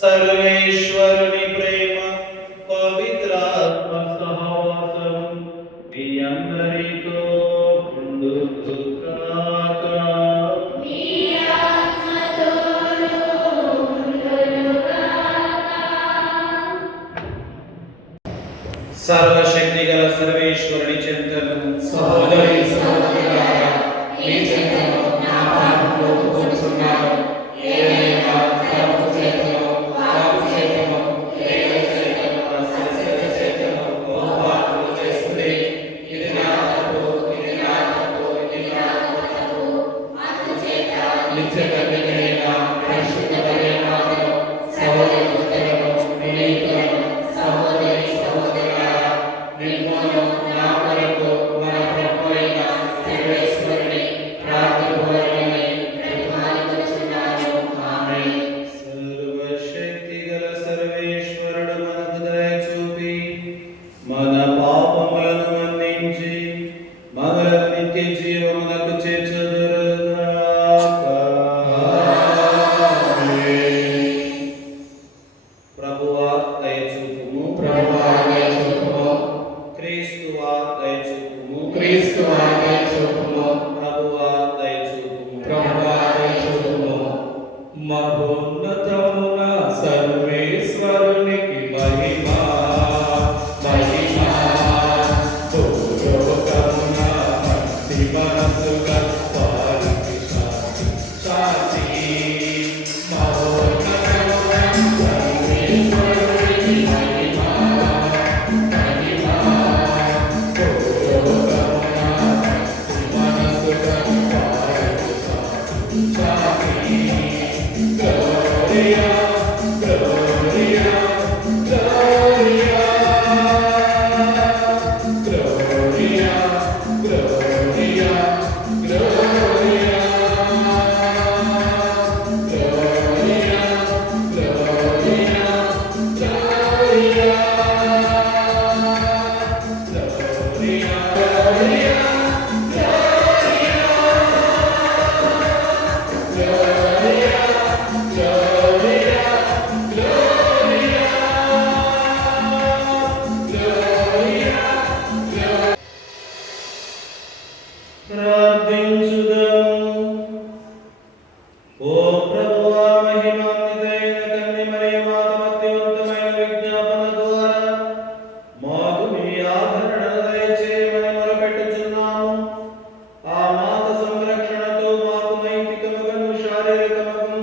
సర్వేశ్వరుని ప్రేమ, పవిత్రాత్మ సహవాసం మీ అందరితో ఉండుగాక. సర్వశక్తి గల సర్వేశ్వరుని చెంతను సహోదరి సహోదరులారా, మీ చెంతను నా పాపములు ఒప్పుకొనుచున్నాను. ఏదైనా తప్పు చేతనో, పాపము చేతనో, లేక చేతనో, అశ్రద్ధ చేతనో పొరపాట్లు చేస్తుంది. ఇది నా తప్పు, ఇది నా తప్పు, ఇది నా తప్పు. అందుచేత నిత్య కన్యకైన పరిశుద్ధ మరియమాతను, సహోదరులను, వినీతులను, సహోదరి సహోదరులారా, మిమ్మును నా కొరకు మన ప్రభు అయిన సర్వేశ్వరుని ప్రార్థింపవలెనని బ్రతిమాలుకొనుచున్నాను. ఆమేన్. సర్వశక్తి గల సర్వేశ్వరుడు మనకు దయ చూపి మన పాపములను మన్నించి మనలను నిత్య జీవమునకు చేర్చుదురుగాక. ప్రభువా దయ చూపుము. ప్రభువా దయ చూపుము. క్రీస్తువా దయ చూపుము. క్రీస్తువా దయ చూపుము. ప్రభువా దయ చూపుము. ప్రభువా దయ చూపుము. మహోన్నతమున సర్వేశ్వరునికి మహిమ, మహిమ. భూలోకమున మంచి మనసు గల వారికి శాంతి, శాంతి. మహోన్నతమున సర్వేశ్వరునికి మహిమ, మహిమ. భూలోకమున మంచి మనసు గల వారికి శాంతి, శాంతి. Gloria, Gloria, Gloria, Gloria, Gloria, Gloria, Gloria, Gloria, Gloria, Gloria, ప్రార్థించుదాము. ఓ ప్రభువా, మహిమాన్వితైన కన్య మరియమాత భక్తివంతమైన విజ్ఞాపన ద్వారా మాకు మీ ఆదరణను దయచేయమని మొరపెట్టుచున్నాము. ఆ మాత సంరక్షణతో మాకు నైతికముగను శారీరకముగను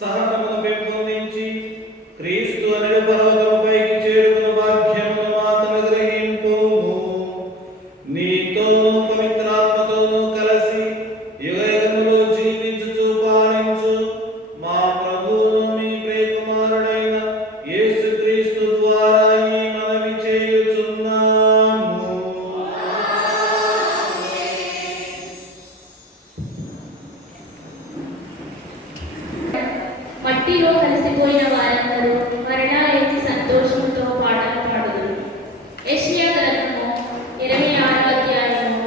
సహనమును పెంపొందించి క్రీస్తు అనే పర్వతముపైకి చేరుకుని భాగ్యమును మాకు అనుగ్రహింపుము. నీతోనూ పవిత్రాత్మతోనూ కలిసి యుగయుగములు జీవించుచు పాలించు మా ప్రభువును మీ ప్రియకుమారుడైన యేసుక్రీస్తు ద్వారా ఈ మనవి చేయుచున్నాము. మట్టిలో కలిసిపోయిన వారందరూ మరలా లేచి సంతోషంతో పాటలు పాడుదురు. యెషయా గ్రంథము 26వ అధ్యాయము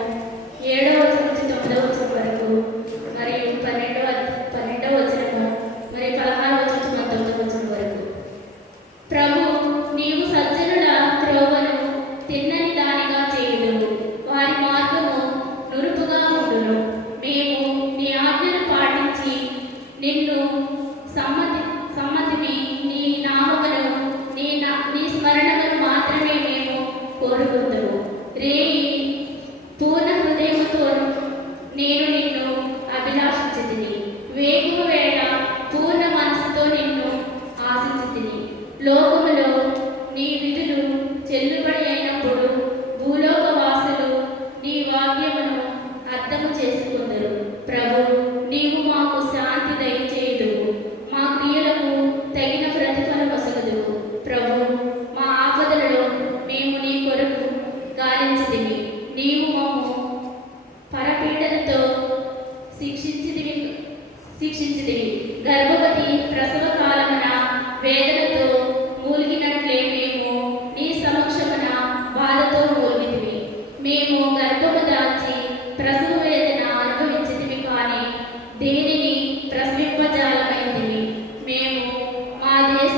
7వ వచనం నుంచి 9వ వచనం వరకు, మరియు 12వ వచనము, మరియు 16వ వచనం నుంచి 19వ వచనం వరకు. ప్రభు, నీవు సజ్జనుల త్రోవను తిన్నని దానిగా చేయుదువు, వారి మార్గము నురుపుగా ఉండును. మేము నీ ఆజ్ఞను పాటించి నిన్ను సమ్మతివి, నీ నామమును నీ స్మరణను మాత్రమే మేము కోరుకుందుము. రేయి పూర్ణ హృదయముతో నేను నిన్ను అభిలాషించితిని, వేకువ వేళ పూర్ణ మనసుతో నిన్ను ఆశించితిని. లోకములో నీ విధులు చెల్లుబడి అయినప్పుడు భూలోక వాసులు నీ వాక్యమును అర్థము చేసుకుందరు. ప్రభు, నీవు మాకు శాంతి దయచేయుదువు, మా క్రియలకు తగిన ప్రతిఫలం వసగుదువు. ప్రభు, మా ఆపదలలో మేము నీ కొరకు గాలించితిమి. నీవు మమ్ము పరపీడనతో శిక్షించితివి. గర్భవతి ప్రసవ కాలమున వేదనతో మూలిగినట్లే మేము నీ సమక్షమున బాధతో మూలిగితిమి. మేము గర్భము దాల్చి ప్రసవ వేదన అనుభవించితిమి, కానీ దేనిని ప్రసవింపజాలమైంది. మేము మా దేశ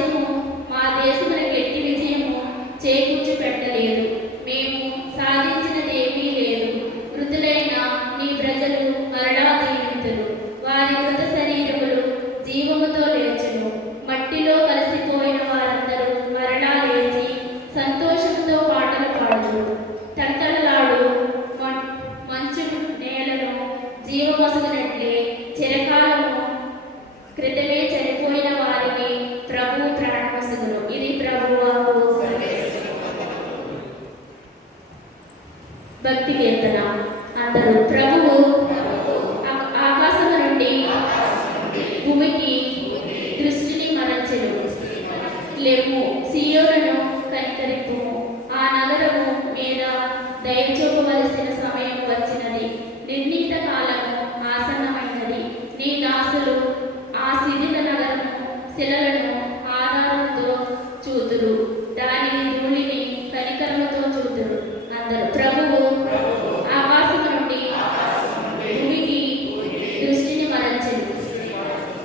భక్తి కీర్తన. అందరూ ప్రభువు ఆకాశం నుండి భూమికి దృష్టిని మరచెను. లెమ్ము, సియోనును కనికరింపుము, ఆ నగరము మీద దయ చూపవలసిన సమయం వచ్చినది, నిర్ణీత కాలము ఆసన్నమైనది. నీ దాసులు ఆ శిథిల నగరము శిలలను ఆధారంతో చూతురు, దాని ధూళిని కనికరముతో చూతురు. అందరూ ప్రభువు ఆకాశం నుండి భూమికి దృష్టిని మరచెను.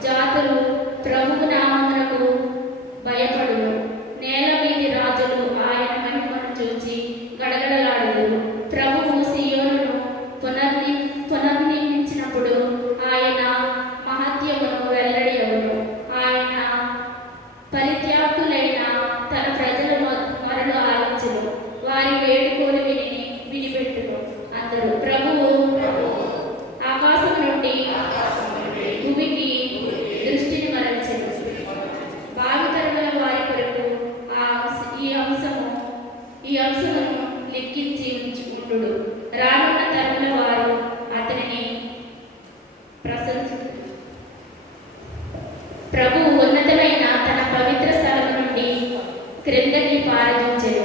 జాతులు ప్రభువు నామమునకు భయపడును, నేల మీది రాజులు ఆయన మహిమను చూచి గడగడలాడుదురు. ప్రభువు సియోనును పునర్నిర్మించినప్పుడు ఆయన మహత్యమును వెల్లడి అవును. ఆయన పరిత్యాక్తులైన తన ప్రజల మొరలు ఆలించును, వారి వేడుకోలు వినిపెట్టును. అందరూ ప్రభువు ఆకాశం నుండి భూమికి దృష్టిని మరల్చెను. భావితరుల వారి కొరకు ఈ అంశమును లెక్కించి ఉంచుకుంటుడు. రానున్న తరుల వారు అతనిని ప్రశంసించుదురు. ప్రభువు ఉన్నతమైన తన పవిత్ర స్థలం నుండి క్రిందకి పారదించెను,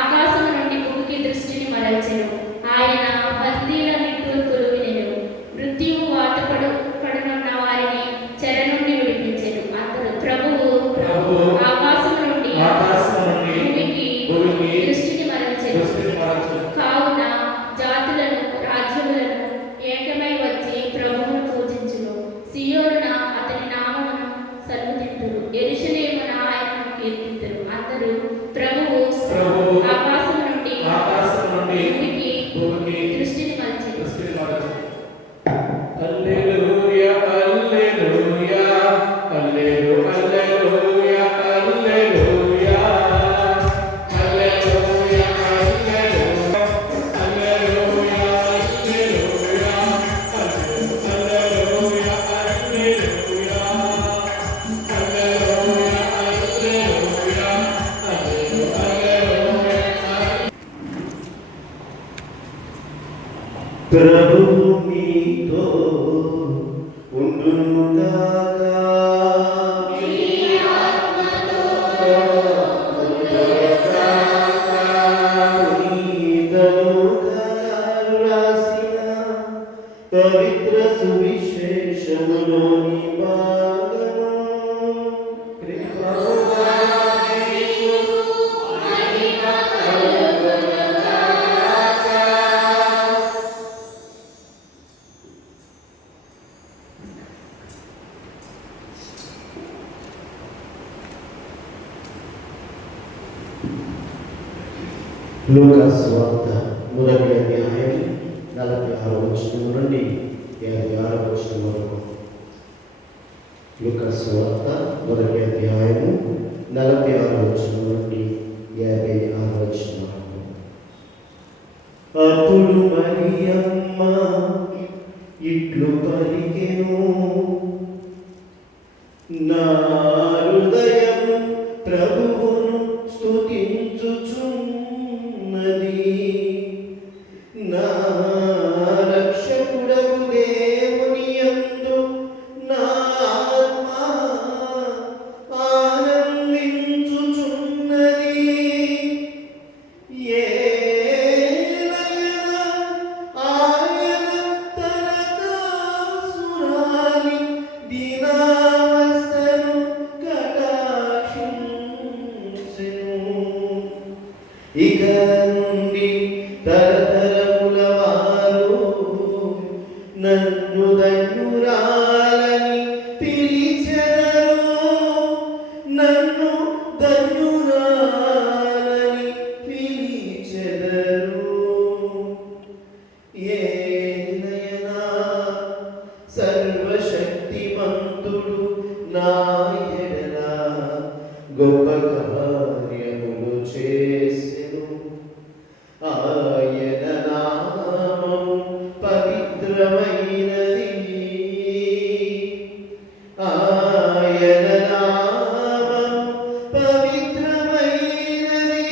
ఆకాశం నుండి భూమికి దృష్టిని మరల్చెను. ఆయన బందీల నిట్టూర్పులు వినెను, మృత్యువు వాత పడునున్న వారిని చెర నుండి విడిపించెను. అందరూ ప్రభువు ఆకాశం నుండి భూమికి దృష్టిని మరల్చెను. కావున జాతులను రాజ్యములను ఏకమై వచ్చి ప్రభువును పూజించును. సియోనున అతని నామమును సన్నుతింతురు, యెరూషలేమున ఆయనను కీర్తింతురు. అందరూ ప్రభువు ఆకాశం నుండి భూమికి దృష్టిని మరల్చెను. హల్లెలూయా హల్లెలూయా హల్లెలూయా హల్లెలూయా హల్లెలూయా హల్లెలూయా హల్లెలూయా హల్లెలూయా హల్లెలూయా హల్లెలూయా ప్రభువు మీతో ఉండునుగాక. రాసిన పవిత్ర సువిశేషములోని భాగము. లూకాసు వార్త 3వ అధ్యాయం 46వ వచనం నుండి 56వ వచనం వరకు. లూకాసు వార్త 3వ అధ్యాయం 46వ వచనం నుండి 56వ వచనం వరకు. అప్పుడు మరియమ్మ ఇట్లు పలికెను, నా హృదయము ప్రభువును స్తుతించుచున్నది, నా రక్షకుడగు దేవుని యందు నా ఆత్మ ఆనందించుచున్నది. ఆయన తన దాసురాలి దీనావస్థను కటాక్షించెను. ఇక నుండి తరతరముల వారు నన్ను ధన్యురాలని పిలిచెదరు, నన్ను ధన్యురాలని పిలిచెదరు. ఏలయనా సర్వశక్తిమంతుడు నా ఎడల గొప్ప కార్యములు చేసెను. ఆయన నామము పవిత్రమైనది, ఆయన నామము పవిత్రమైనది.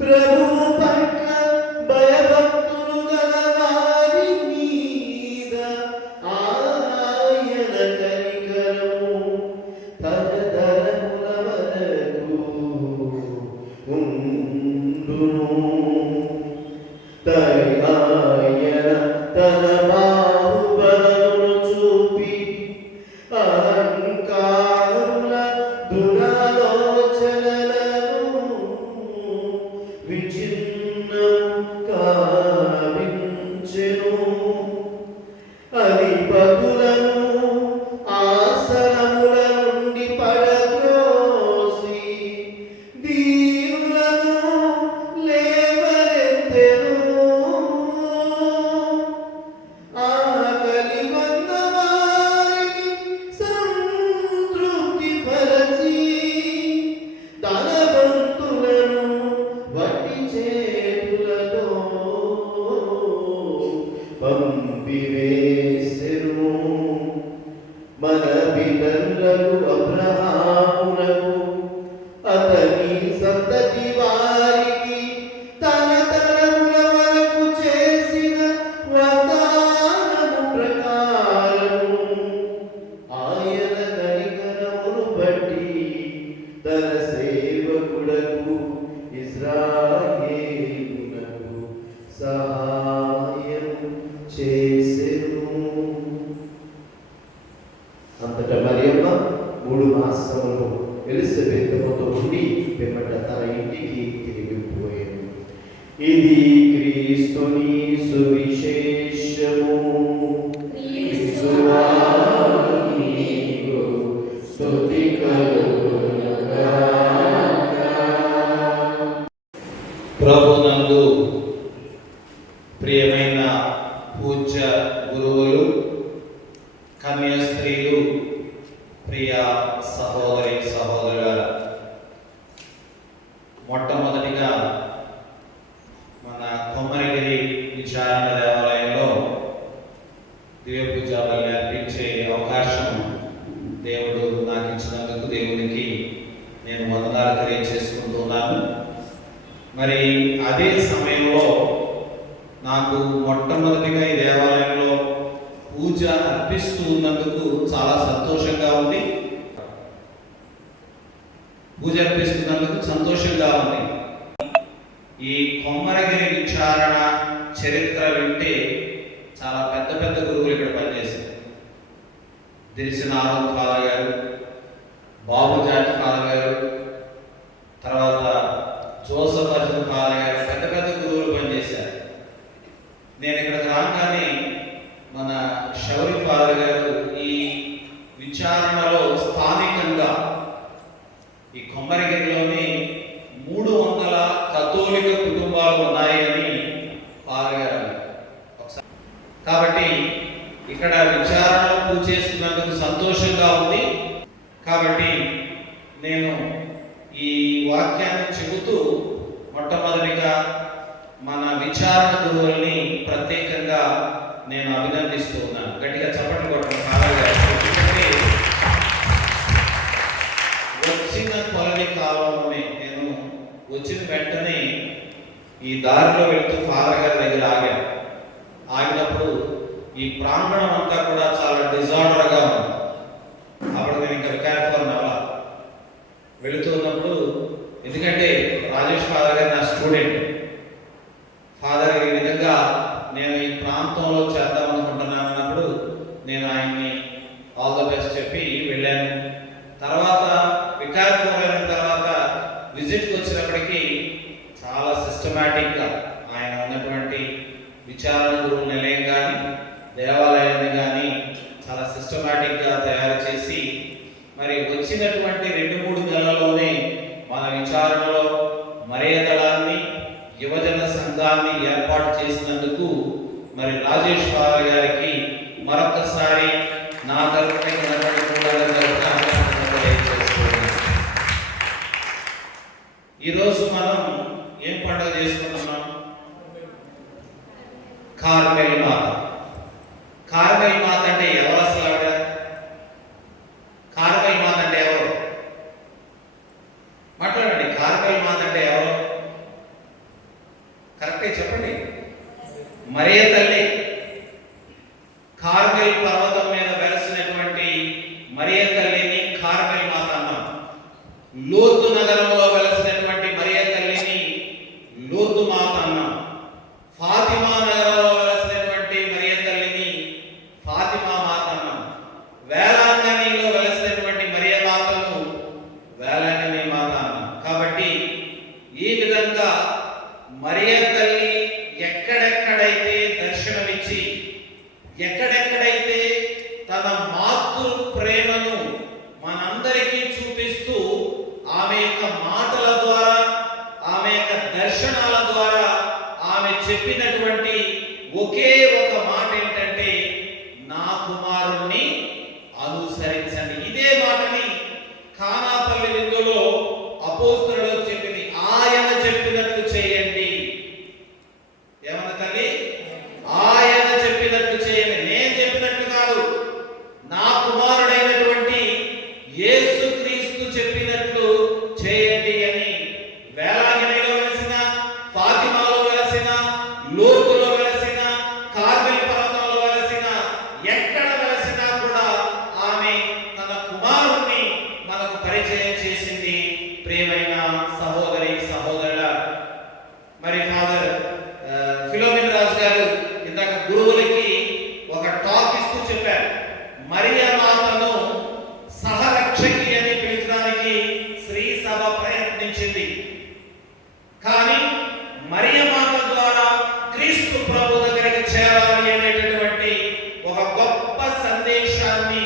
ప్రభువు పట్ల భయభక్తులు తన సేవకుడకు ఇశ్రాయేలునకు సహాయం చేసెను. అంతటా మరియమ్మ 3 మాసములు ఎలిజబెతుతో ఉండి పిమ్మట తన ఇంటికి తిరిగిపోయాను. ఇది క్రీస్తుని సువిశేషము. క్రీస్తువా నీకు స్తుతి కలుగునుగాక. ప్రభునందు ప్రియమైన పూజ్య గురువులు, కన్యాస్త్రీలు, ప్రియ సహోదరి సహోదరుల, మొట్టమొదటిగా మన కొమ్మరిగిరి విచారణ దేవాలయంలో దివ్య పూజా బలి అర్పించే అవకాశం దేవుడు నాకు ఇచ్చినందుకు దేవునికి నేను వందనాలు తెలియజేసుకుంటున్నాను. మరి అదే సమయంలో నాకు మొట్టమొదటిగా ఈ దేవాలయంలో పూజ అర్పిస్తూ ఉన్నందుకు చాలా సంతోషంగా ఉంది. పూజ అర్పిస్తున్నందుకు సంతోషంగా ఉంది. ఈ కొమ్మరగిరి విచారణ చరిత్ర వింటే చాలా పెద్ద పెద్ద గురువులు ఇక్కడ పనిచేశారు. దిరిసిన ఆనంద్ ఫాదర్ గారు, బాబు జాతి ఫాదర్ గారు, తర్వాత జోసఫ్ అర్జున్ ఫాదర్ గారు, పెద్ద పెద్ద గురువులు పనిచేశారు. నేను ఇక్కడికి రాగానే మన శౌరి ఫాదర్ గారు ఈ విచారణలో స్థానికంగా ఈ కొమ్మరిగిరిలోని 300 కథోలిక కుటుంబాలు ఉన్నాయని ఫాదర్ గారు. కాబట్టి ఇక్కడ విచారణలో పూజ చేస్తున్నందుకు సంతోషంగా ఉంది. కాబట్టి నేను ఈ వాక్యాన్ని చెబుతూ మొట్టమొదటిగా మన విచారణ గురువుల్ని ప్రత్యేకంగా నేను అభినందిస్తూ ఉన్నాను. గట్టిగా చప్పట్లు కొట్టండి ఫాదర్ గారు. ఎందుకంటే వచ్చిన కొలని కాలంలోనే నేను వచ్చిన వెంటనే ఈ దారిలో వెళ్తూ ఫాదర్ గారి దగ్గర ఆగాను. ఆగినప్పుడు ఈ ప్రాంగణం అంతా కూడా చాలా డిజార్డర్గా ఉంది. అప్పుడు నేను ఇంకా వికారపురం అలా వెళుతున్నప్పుడు, ఎందుకంటే రాజేష్ ఫాదర్ గారు నా స్టూడెంట్, ఫాదర్ ఈ విధంగా నేను ఈ ప్రాంతంలో చేద్దాం అనుకుంటున్నాను అన్నప్పుడు నేను ఆయన్ని ఆల్ ద బెస్ట్ చెప్పి వెళ్ళాను. తర్వాత వికారపురం అయిన తర్వాత విజిట్కి వచ్చినప్పటికీ చాలా సిస్టమేటిక్గా ఆయన ఉన్నటువంటి విచారణ గురువు నిలయం కానీ దేవాలయాన్ని కానీ చాలా సిస్టమేటిక్గా తయారు చేసి మరి వచ్చినటువంటి 2-3 నెలల్లోనే మన విచారణలో మరే దళాన్ని యువజన సంఘాన్ని ఏర్పాటు చేసినందుకు మరి రాజేష్ ఫాదర్ గారికి మరొకసారి నా తరఫున ఈరోజు మనం ఏం పండుగ చేసుకుంటున్నాం? కార్మెల్ మాత. కార్మెల్ మాత అంటే ఎవరు అసలు? ఆవిడ కార్మెల్ మాత అంటే ఎవరు? మాట్లాడండి. కార్మెల్ మాత అంటే ఎవరు? కరెక్టే చెప్పండి. మరియ తల్లి. కార్మెల్ పర్వతం మీద వెలసినటువంటి మరియ తల్లిని కార్మెల్ మాత అన్నాం. లోతు నగరంలో వెలసినటువంటి మరియ తల్లిని లోతు మాత అన్నాం. ఫాతిమా నగరంలో వెలసినటువంటి మరియ తల్లిని ఫాతిమా మాత అన్నాం. వేలాంగణిలో వెలసినటువంటి మరియ మాతను వేలాంగణి మాత అన్నాం. కాబట్టి ఈ విధంగా మరియ తల్లి ఎక్కడెక్కడైతే దర్శనమిచ్చి, ఎక్కడెక్కడైతే తన మాతృ ప్రేమను మనందరికీ చూపిస్తూ ఆమె యొక్క మాటల ద్వారా, ఆమె యొక్క దర్శనాల ద్వారా ఆమె చెప్పినటువంటి ఒకే ఒక మాట ఏంటంటే, నా కుమారుణ్ణి అనుసరించండి. ఇదే మాటని కానాపల్లి విందులో అపోస్తలుడు చెప్పింది. ఆయన చెప్పినట్టు చేయండి. ఏమన్నా తల్లి? ఆయన చెప్పినట్టు చేయండి. నేను చెప్పినట్టు కాదు, నా కుమారుడైనటువంటి యేసుక్రీస్తు చెప్పినట్లు చేయండి అని వేలాంగిణిలో వెలసిన, ఫాతిమాలో వెలసిన, లోతులో వెలసిన, కార్మెల్ పర్వతంలో వెలసిన, ఎక్కడ వెలసినా కూడా ఆమె తన కుమారుణ్ణి మనకు పరిచయం చేసింది. కానీ మరియ మాత ద్వారా క్రీస్తు ప్రభు దగ్గరికి చేరాలి అనేటటువంటి ఒక గొప్ప సందేశాన్ని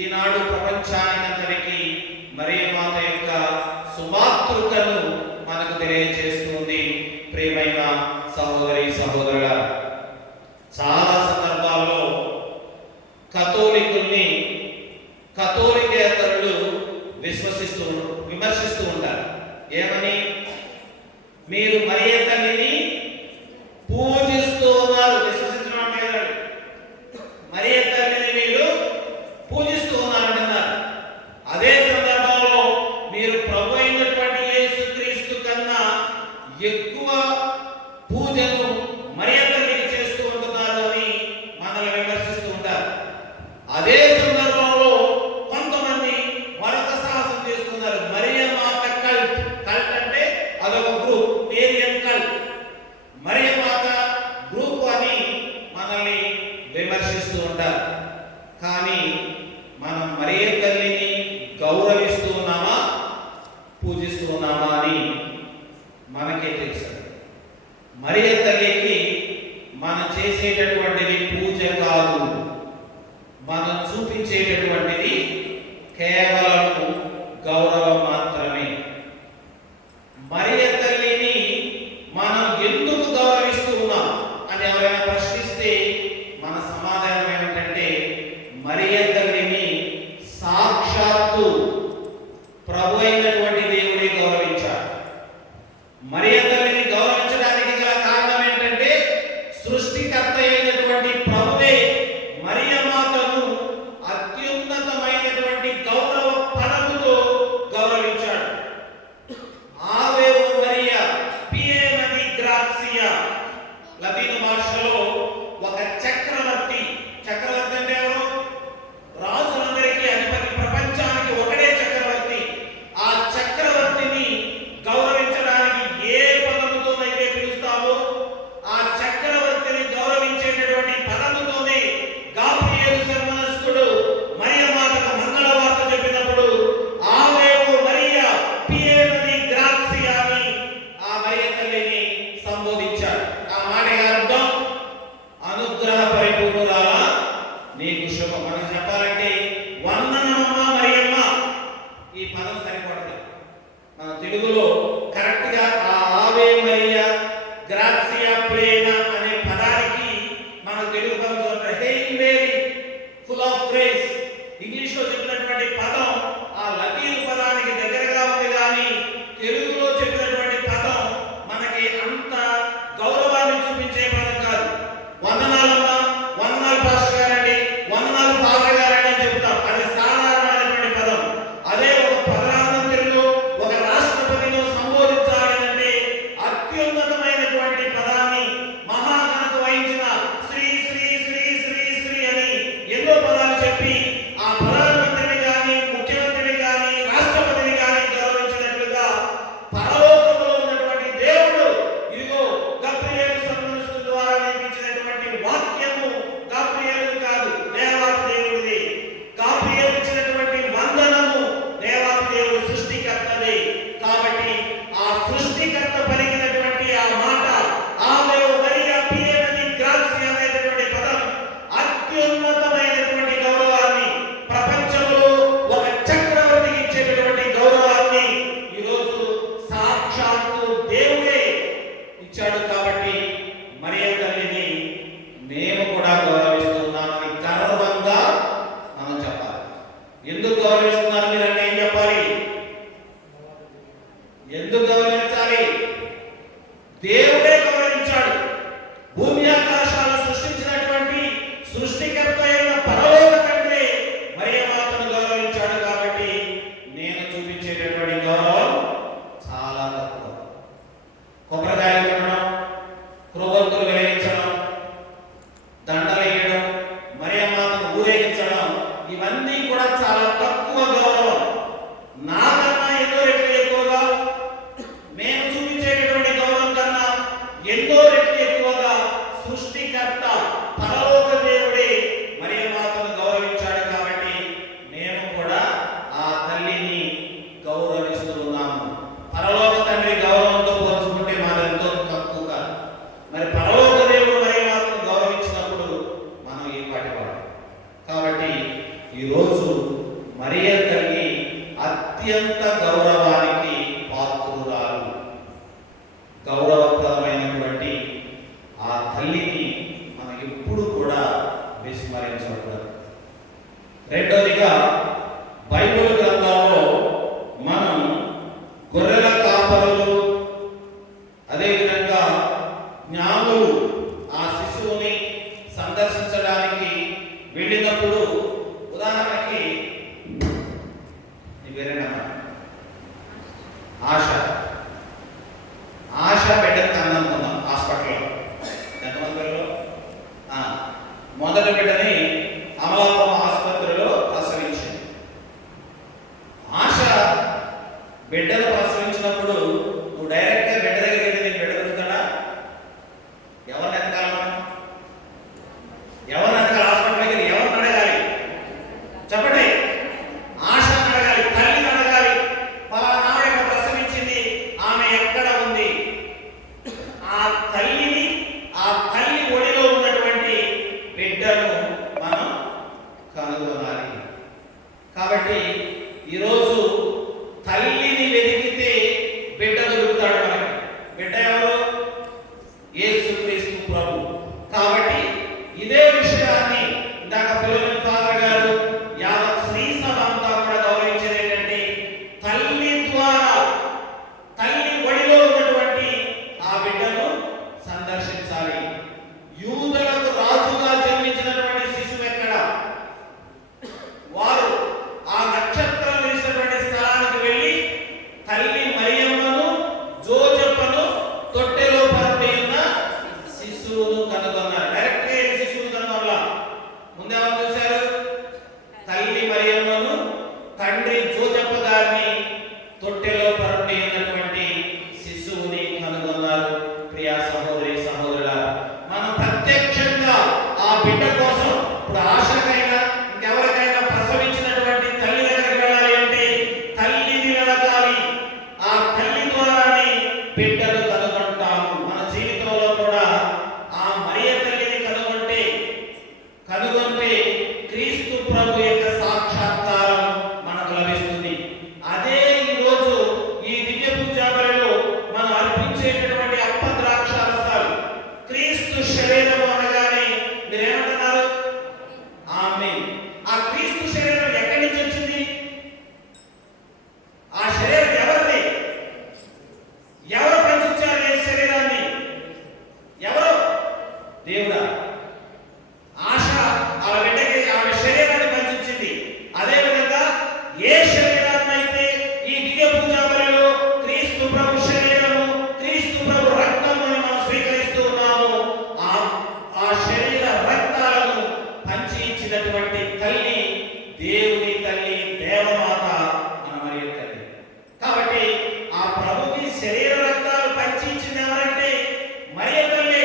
ఈనాడు ప్రపంచానికందరికీ మరియ మాత యొక్క సుమాతృకను మనకు తెలియజేస్తుంది. ప్రియమైన సహోదరి సహోదరుల, చాలా సందర్భాల్లో కథోలికేతరులు విమర్శిస్తూ ఉంటారు. ఏమని? మీరు మరియ తల్లిని పూజిస్తూ ఉన్నారు. విశ్వసించడం లేదు, మరియ తల్లిని మీరు పూజిస్తూ ఉన్నారంటున్నారు. అదే సందర్భంలో మీరు ప్రభు అయినటువంటి యేసుక్రీస్తు కన్నా ఎక్కువ పూజను మరియ తల్లికి చేస్తూ ఉంటున్నారు అని మనల్ని విమర్శిస్తూ ఉంటారు. అదే సందర్భంలో కొంతమంది మరొక సాహసం చేస్తున్నారు. మరియ మాత కల్ట్ అంటే అదొక గ్రూప్, మేరియన్ కల్ట్, మరియ మాత గ్రూప్ అని మనల్ని విమర్శిస్తూ ఉంటారు. కానీ మనం మరియ తల్లిని గౌరవిస్తూ ఉన్నామా, పూజిస్తూ ఉన్నామా అని మనకే తెలుసు. మరియ తల్లికి మనం చేసేటటువంటిది పూజ కాదు, మనం చూపించేటటువంటిది కేవలం గౌరవం మాత్రమే. మరియ తల్లిని మనం ఎందుకు గౌరవిస్తూ ఉన్నాం అని ఎవరైనా ప్రశ్నిస్తే మన సమాధానం ఏమిటంటే, మరియ తల్లిని సాక్షాత్తు ప్రభు అయినటువంటి దేవుడే గౌరవించాడు. మరియ తల్లిని గౌరవించడానికి గల కారణం ఏంటంటే, సృష్టికర్త అయినటువంటి ప్రభువే మరియ మాతను అత్యున్నతమైనటువంటి గౌరవ పదముతో గౌరవించాడు. ఆవేవో మరియా పియేనా ది గ్రాసియా, లతీన్ భాషలో ఒక చక్రవర్తి అంటే ఎవరు? రాజులందరికీ అధిపతి, ప్రపంచానికి ఒకడే చక్రవర్తి. ఆ చక్రవర్తిని గౌరవించడానికి ఏ పదముతోనైతే పిలుస్తామో ఆ చక్రవర్తిని గౌరవించేటటువంటి పదముతోనే గాబ్రియేలు సర్వనస్తుడు మరియ మాతకు మంగళ వార్త చెప్పినప్పుడు ఆవేవో మరియా పియేనా ది గ్రాసియా అని ఆ మరియ తల్లిని సంబోధించాడు. ఆ మాట అర్థం అనుగ్రహ పరిపూర్ణురాలా నీకు శుభం. మనకు చెప్పాలంటే వందనమమ్మ మరియమ్మ, ఈ పదం సరిపడదు. మన తెలుగులో కరెక్ట్ గా ఆ ఆవే మరియా గ్రాసియా ప్లేనా అనే పదానికి మన తెలుగు పదం చూడండి, hail Mary full of grace. English లో చెప్పినటువంటి పదం ఆ లతీన్ పదానికి దగ్గరగా ఉంది, కానీ తెలుగులో చెప్పినటువంటి పదం మనకి అంత గౌరవాన్ని చూపించే పదం కాదు. వందనాలమ్మ, వందనాలు పాస్టర్ గారండి, వందనాలు ఫాదర్ గారండి అని చెప్తాం. అది సాధారణమైనటువంటి పదం. అదే ఒక ప్రధానమంత్రిలో ఒక రాష్ట్రపతిలో సంబోధించాలంటే అత్యున్నతమైనటువంటి పదాన్ని మహాఘనత వహించిన శ్రీ శ్రీ శ్రీ శ్రీ శ్రీ అని ఎన్నో పదాలు చెప్పి ఆ ప్రధానమంత్రిని కానీ ముఖ్యమంత్రిని కానీ రాష్ట్రపతిని కానీ గౌరవించినట్లుగా పరలోకంలో ఉన్నటువంటి దేవుడు ఇదిగో గాబ్రియేలు సర్వనస్తుడు ద్వారా వినిపించినటువంటి వాక్యము గాబ్రియేలు కాదు, దేవాది దేవుడిది. గాబ్రియేలు ఇచ్చినటువంటి వందనము దేవాది దేవుడు సృష్టికర్తది. కాబట్టి ఆ సృష్టికర్త పలికినటువంటి ఆ మాట ఆవేవో మరియా పియేనా ది గ్రాసియా అనేటటువంటి పదం అత్యున్నతమైనటువంటి గౌరవాన్ని, ప్రపంచంలో ఒక చక్రవర్తికి ఇచ్చేటటువంటి గౌరవాన్ని ఈరోజు సాక్షాత్తు దేవుడే ఇచ్చాడు. కాబట్టి మరియ తల్లిని మేము కూడా గౌరవిస్తున్నామని గర్వంగా మనం చెప్పాలి. ఎందుకు గౌరవిస్తున్నారు మీరు అంటే ఏం చెప్పాలి? ఎందుకు గౌరవించాలి? దేవుడే గౌరవించాడు. భూమి ఆకాశాలను సృష్టించినటువంటి సృష్టికర్త అయిన పరలోక తండ్రి మరియ మాతను గౌరవించాడు. కాబట్టి నేను చూపించేటటువంటి గౌరవం చాలా తక్కువ. కొబ్బరికాయలు కొట్టడం, క్రొవ్వొత్తులు వెలిగించడం, దండలేయడం, మరియ మాతను ఊరేగించడం, ఇవన్నీ కూడా చాలా తక్కువ గౌరవం. నాకన్నా ఎన్నో రెట్లు ఎక్కువగా గౌరవానికి పాత్రురాలు. గౌరవప్రదమైనటువంటి ఆ తల్లిని మనం ఎప్పుడు కూడా విస్మరించకూడదు. రెండోదిగా బైబిల్ గ్రంథంలో మనం గొర్రెల కాపరులు, అదేవిధంగా జ్ఞానులు ఆ శిశువుని సందర్శించడానికి వెళ్ళినప్పుడు, ఉదాహరణకి నీ పేరేనమ్మా? ఆశ బిడ్డను కన్నాం హాస్పిటల్లో. ఎంతమంది పిల్లలు? మొదటి బిడ్డని అమలాపురం ఆసుపత్రిలో ప్రసవించింది. ఆశ బిడ్డను ప్రసవించినప్పుడు నువ్వు డైరెక్ట్గా బిడ్డ దగ్గరికి వెళ్ళి నేను బిడ్డ దొరుకుతాడా? ఎవరిని ఎత్తుకాలి? మనం ఎవరిని ఎత్తుకాలి? హాస్పిటల్ దగ్గర ఎవరిని అడగాలి? చెప్పండి. ఆశను అడగాలి, తల్లిని అడగాలి. పలానా ఆవిడ ప్రసవించింది, ఆమె ఎక్కడ ఉంది? ఆ తల్లిని, ఆ తల్లి ఒడిలో ఉన్నటువంటి బిడ్డను మనం కనుగొనాలి. కాబట్టి ఈరోజు తల్లిని వెతికితే బిడ్డ దొరుకుతాడు మనకి. బిడ్డ ఎవరు? యేసుక్రీస్తు ప్రభు. కాబట్టి ఇదే విషయాన్ని ఇందాక ఫిలోమిన ఫాదర్ గారు యావత్ శ్రీ సభ అంతా కూడా గౌరవించేది ఏంటంటే, తల్లి ద్వారా, తల్లి ఒడిలో ఉన్నటువంటి ఆ బిడ్డను సందర్శించాలి. యూదులకు రాజుగా జన్మించినటువంటి శిశువు ఎక్కడ? వారు ఆ నక్షత్రం వేసినటువంటి స్థలానికి వెళ్ళి తల్లి మరియమ్మను, జోజప్పను తొట్టెలో పరపడి ఉన్న శిశువును కనుగొన్నారు. డైరెక్ట్ గా శిశువును కనుగొనలా. ముందేమని చూశారు? తల్లి మరియమ్మను, తండ్రి జోజప్ప గారిని తొట్టెలో పరపడి ఉన్నటువంటి శిశువుని కనుగొన్నారు. ప్రియా సహోదరి సహోదరులారా, మనం ప్రత్యక్షంగా ఆ బిడ్డ కోసం ఇప్పుడు ఆశకైనా ఇంకెవరికైనా ప్రసవించినటువంటి తల్లి దగ్గరికి వెళ్ళాలి అంటే తల్లిని వెళకాలి. ఆ తల్లి ద్వారానే బిడ్డను కనుగొంటాము. మన జీవితంలో కూడా ఆ మరియ తల్లిని కనుగొంటే క్రీస్తు ప్రభు యొక్క సాక్షాత్కారం మనకు లభిస్తుంది. అదే ఈరోజు ఈ దివ్య పూజా బలిలో మనం అర్పించేటటువంటి అప్ప ద్రాక్షారసాలు, క్రీస్తు శరీరం అనగానే మీరేమంటున్నారు? ఆమేన్. ఆ క్రీస్తు శరీరం ఎక్కడి నుంచి వచ్చింది? ఆ శరీరం ఎవరిది? ఎవరు పంచించారు ఈ శరీరాన్ని? ఎవరు? దేవుడా. ఆశ ఆ బిడ్డకి ఆమె శరీరాన్ని పంచించింది. అదే విధంగా ఏ శరీరాన్ని అయితే ఈ దివ్య పూజా బలిలో క్రీస్తు ప్రభు శరీరము, క్రీస్తు ప్రభు రక్తము మనం స్వీకరిస్తూ ఉన్నాము, ఆ శరీర రక్తాలను పంచి ఇచ్చినటువంటి తల్లి దేవుని తల్లి, దేవమాత మన మరియ తల్లి. కాబట్టి ఆ ప్రభుకి శరీర రక్తాలు పంచి ఇచ్చింది ఎవరంటే మరియ తల్లి.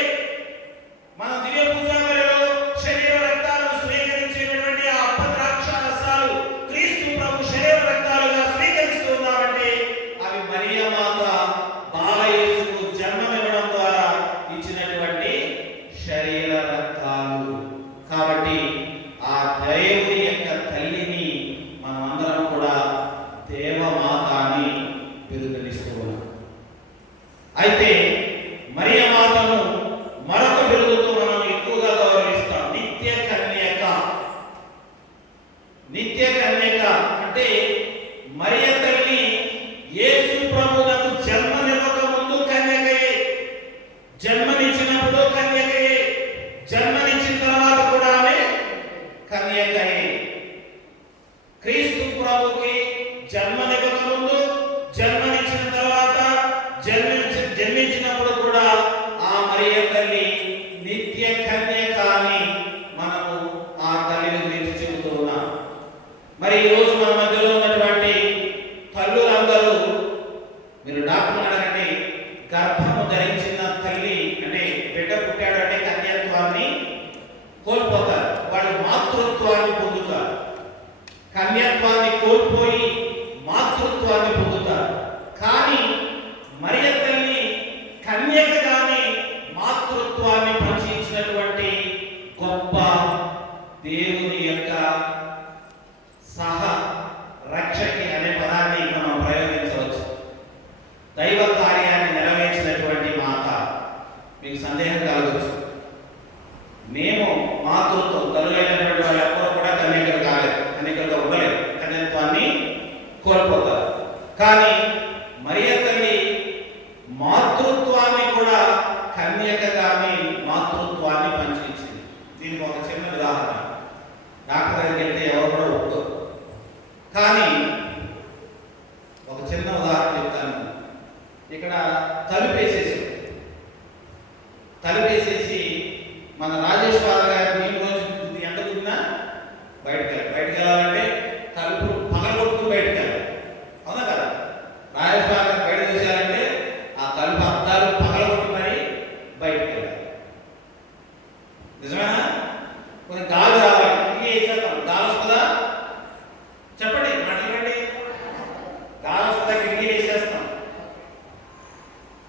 మన దివ్య పూజా బలిలో శరీర రక్తాలను స్వీకరించేటటువంటి ఆ అప్ప ద్రాక్షారసాలు క్రీస్తు ప్రభు శరీర రక్తాలుగా స్వీకరిస్తూ ఉన్నామంటే అవి మరియ మాత బాలయేసుకు జన్మమివ్వడం ద్వారా ఇచ్చినటువంటి శరీర రక్తాలు. కాబట్టి ఆ దేవుని యొక్క తల్లిని మనం అందరం కూడా దేవమాత అని బిరుదనిస్తూ ఉన్నాం. అయితే మరియ మాతను మరొక బిరుదుతో మనం ఎక్కువగా గౌరవిస్తాం. నిత్య కన్యక. నిత్య కన్యక అంటే మరియ తల్లి యేసు ప్రభువుకు జన్మనివ్వక ముందు కన్యకయే, జన్మనిచ్చినప్పుడు కన్యకయే, జన్మనిచ్చిన తర్వాత కూడా ఆమె కన్యకయే. క్రీస్తు ప్రభువుకి జన్మనివ్వక ముందు, జన్మనిచ్చిన తర్వాత, జన్మించినప్పుడు మరియ తల్లి మాతృత్వాన్ని కూడా కన్యకగానే మాతృత్వాన్ని పంచిచ్చింది. దీనికి ఒక చిన్న ఉదాహరణ. డాక్టర్ దగ్గరికి వెళ్తే ఎవరు కూడా ఒప్పుకోరు. కానీ ఒక చిన్న ఉదాహరణ చెప్తాను. ఇక్కడ తలుపేసేసి మన రాజేశ్వర గారు మేము రోజు ఎండ కుదినా బయటకు వెళ్ళాలంటే తలుపులు పగలగొట్టుకుని బయటకు వెళ్ళాలి. అవునా కదా? రాజేశ్వర గారు బయట చూసారంటే ఆ తలుపు అద్దాలు పగలగొట్టి మరి బయటకు వెళ్ళాలి. నిజమేనా? కొన్ని గాలి రావాలి, వేసేద్దాం. గాలి వస్తుందా? చెప్పండి, మాట్లాడండి. గాలి వస్తుందా? కిటికీ వేసేస్తాం.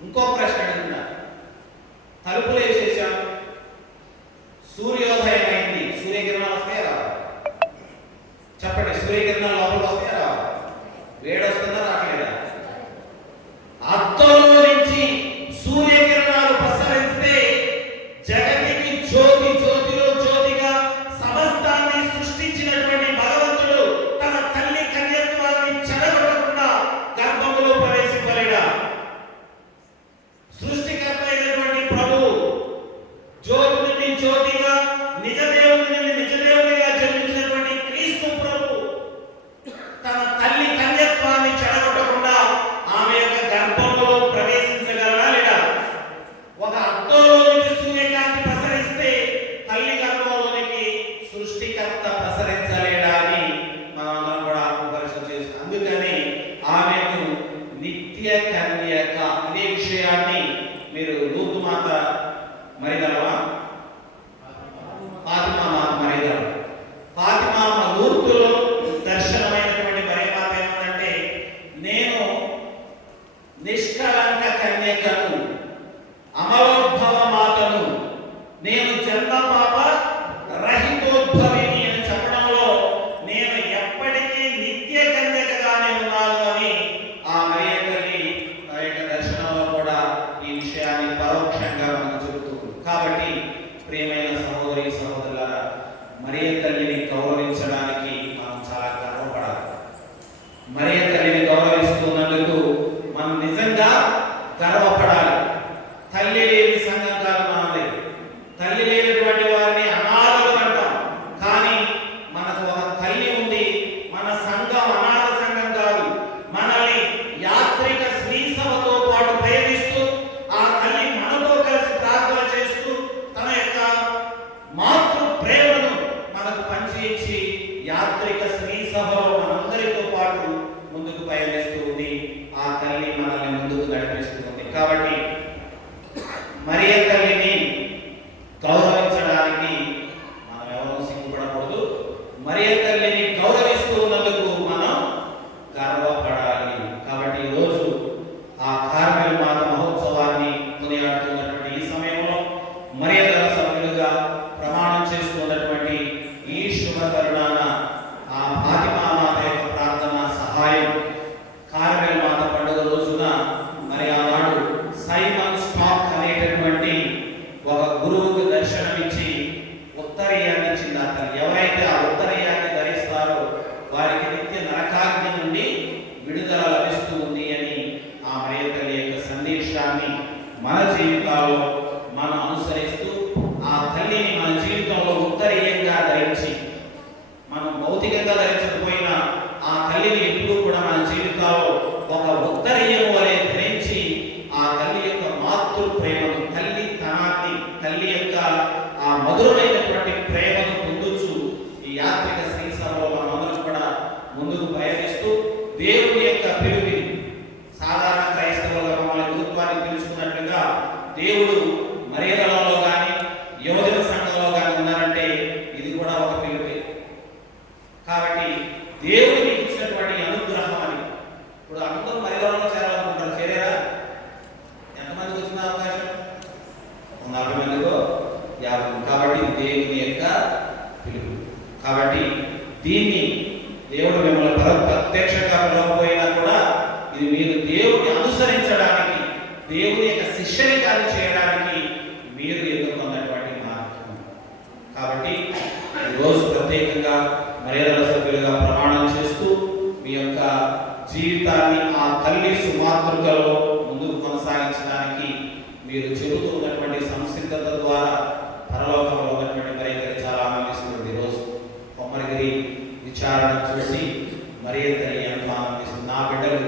ఇంకో ప్రశ్న అడుగుతున్నా. తలుపులు వేసేసాం, సూర్యోదయం అయింది, సూర్యకిరణాలు వస్తాయా రావా? చెప్పండి, సూర్యకిరణాలు లోపలికి వస్తాయా రావా? వేడి వస్తుందా రావట్లేదా? అద్దంలో నుంచి సూర్యకిరణాలు ప్రసరిస్తే జగతికి జ్యోతి, జ్యోతిలో జ్యోతిగా సమస్తాన్ని సృష్టించినటువంటి భగవంతుడు తన తల్లి కన్యత్వాన్ని చెడగొట్టకుండా గర్భములో ప్రవేశింపలేడా? సృష్టికర్త అయినటువంటి ప్రభువు జ్యోతి నుండి జ్యోతిగా, నిజదేవుని నుండి నిజదేవునిగా జన్మించినటువంటి క్రీస్తు ప్రభు తన తల్లి కన్యత్వాన్ని చెడగొట్టకుండా ఆమె యొక్క గర్భంలో ప్రవేశించగలరా లేదా? ఒక అద్దంలో నుంచి సూర్యకాంతి ప్రసరిస్తే తల్లి గర్భంలోనికి సృష్టికర్త ప్రసరించలేడా అని మనం కూడా ఆత్మపరిశీలన చేస్తాం. అందుకని ఆమెకు నిత్య కన్యక అనే విషయాన్ని మీరు లూతు మాత మరిదలవా? ఫాతిమా మాత మరిదల. ఫాతిమా లూతులో దర్శనమైనటువంటి మరియమాత ఏమంటే, నేను నిష్కలంక కన్యకను, అమలోద్భవ మాతను, నేను జన్మ పాప రహితోద్భవిని అని చెప్పడంలో నేను ఎప్పటికీ నిత్య కన్యకగానే ఉన్నాను అని ఆ మరియ తల్లి ఆ యొక్క దర్శనంలో కూడా ఈ విషయాన్ని పరోక్షంగా మనకు చెబుతుంది. కాబట్టి ప్రియమైన సహోదరి సహోదరులారా, మరియ తల్లిని గౌరవించడానికి మనం చాలా గర్వపడాలి. మరియ తల్లిని గౌరవిస్తున్నందుకు మనం నిజంగా గర్వపడాలి. తల్లి లేని సంఘం కాదు మనది. తల్లి లేనటువంటి వారిని అనాథలు అంటాం. కానీ మనకు ఒక తల్లి ఉంది. మన సంఘం అనాథ సంఘం కాదు. మనల్ని యాత్రిక శ్రీసభతో పాటు ప్రయత్నిస్తూ ఆ తల్లి మనతో కలిసి ప్రార్థన చేస్తూ తన యొక్క మాతృ ప్రేమను మనకు పంచి యాత్రిక శ్రీసభలో మనందరితో పాటు ముందుకు పయనిస్తూ ఉంది. ఆ తల్లి మనల్ని ముందుకు నడిపిస్తూ ఉంది. కాబట్టి మరియ తల్లిని గౌరవించడానికి మనం ఎవరూ సిగ్గుపడకూడదు. మరియ తల్లిని గౌరవిస్తూ ఉన్నందుకు మనం గర్వపడాలి. కాబట్టి ఈరోజు ఆ కార్మెల్ మాత మహోత్సవాన్ని కొనియాడుతున్నటువంటి ఈ సమయంలో మరియదల సభ్యులుగా ప్రమాణం చేస్తున్నటువంటి ఈ శుభ తరుణాన ఆ ఫాతిమా మాత యొక్క ప్రార్థన సహాయం, కార్మెల్ మాత పండుగ రోజున మరి ఆనాడు సైమన్ స్టాక్ అనేటటువంటి ఒక గురువుకు దర్శనమిచ్చి ఉత్తరీయాన్ని ఇచ్చింది. అతను ఎవరైతే ఆ ఉత్తరీయాన్ని ధరిస్తారో వారికి నిత్య నరకాగ్ని నుండి విడుదల లభిస్తూ ఉంది అని ఆ మరియ తల్లి యొక్క సందేశాన్ని మన జీవితాల్లో మనం అనుసరిస్తూ ఆ తల్లిని మన జీవితంలో ఉత్తరీయంగా ధరించి, మనం భౌతికంగా ధరించకపోయినా ఆ తల్లిని ఎప్పుడూ కూడా మన జీవితాల్లో ఒక ఉత్తరీయం వలె ధరించి ఆ తల్లి యొక్క మాతృ ప్రేమను, తల్లి తనాన్ని, తల్లి యొక్క ఆ మధురమైనటువంటి ప్రేమను పొందుచు ఈ యాత్రిక శ్రీసభలో మనమందరం కూడా ముందుకు పయనిస్తూ దేవుని యొక్క పిలుపుని, సాధారణ క్రైస్తవులుగా మమ్మల్ని గురుత్వాన్ని పిలుచుకున్నట్లుగా దేవుడు మరియదలలో కానీ యువజన సంఘంలో కానీ ఉన్నారంటే ఇది కూడా ఒక పిలుపే. కాబట్టి దేవుడికి ఇచ్చినటువంటి అనుగ్రహం అని. ఇప్పుడు అందరూ మరియదలలో చేరాలనుకుంటారు. చేరారా? ఎంతమందికి వచ్చిన అవకాశం? 40 మందికో 50. కాబట్టి దేవుని యొక్క పిలుపు. కాబట్టి దీన్ని దేవుడు మిమ్మల్ని ప్రత్యక్షంగా పిలవకపోయినా కూడా ఇది మీరు దేవుని అనుసరించడానికి, దేవుని యొక్క శిష్యరికాన్ని చేయడానికి మీరు ఎన్నుకున్నటువంటి మార్గం. కాబట్టి ఈరోజు ప్రత్యేకంగా మరియదల సభ్యులుగా ప్రమాణం చేస్తూ మీ యొక్క జీవితాన్ని ఆ తల్లి సుమాతృకలో ముందుకు కొనసాగించడానికి మీరు చెబుతున్నటువంటి సంసిద్ధత ద్వారా పరలోకంలో ఉన్నటువంటి మరి చాలా ఆనందిస్తుంది. ఈరోజు కొమ్మరిగిరి విచారణ చూసి మరియ తల్లి ఎంతో ఆనందిస్తుంది. నా బిడ్డలు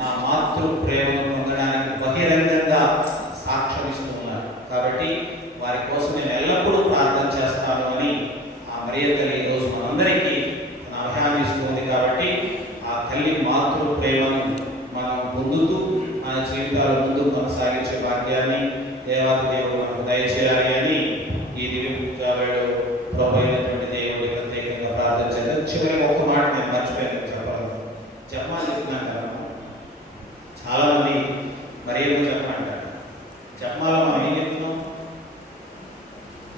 నా మాతృ ప్రేమను పొందడానికి బహిరంగంగా సాక్ష్యం ఇస్తున్నారు. కాబట్టి వారి కోసం నేను ఎల్లప్పుడూ ప్రార్థన చేస్తాను అని ఆ మరియ తల్లి ఈరోజు మనందరికీ అభయాన్ని ఇస్తుంది. కాబట్టి ఆ తల్లి మాతృ ప్రేమను మనం పొందుతూ మన జీవితాలు ముందుకు కొనసాగించే భాగ్యాన్ని దేవాది దేవుడు మనకు దయచేయాలి అని ఈ దివ్య పూజావేడు ప్రభు అయినటువంటి దేవుడి ప్రత్యేకంగా ప్రార్థన చేద్దాం. చివరిగా ఒక మాట నేను మర్చిపోయాను చెప్పాలి చెప్తున్నాను కదా. చాలా మంది మరేమో చెప్పమంటారు. జపమాల మనం ఏం చెప్తున్నాం?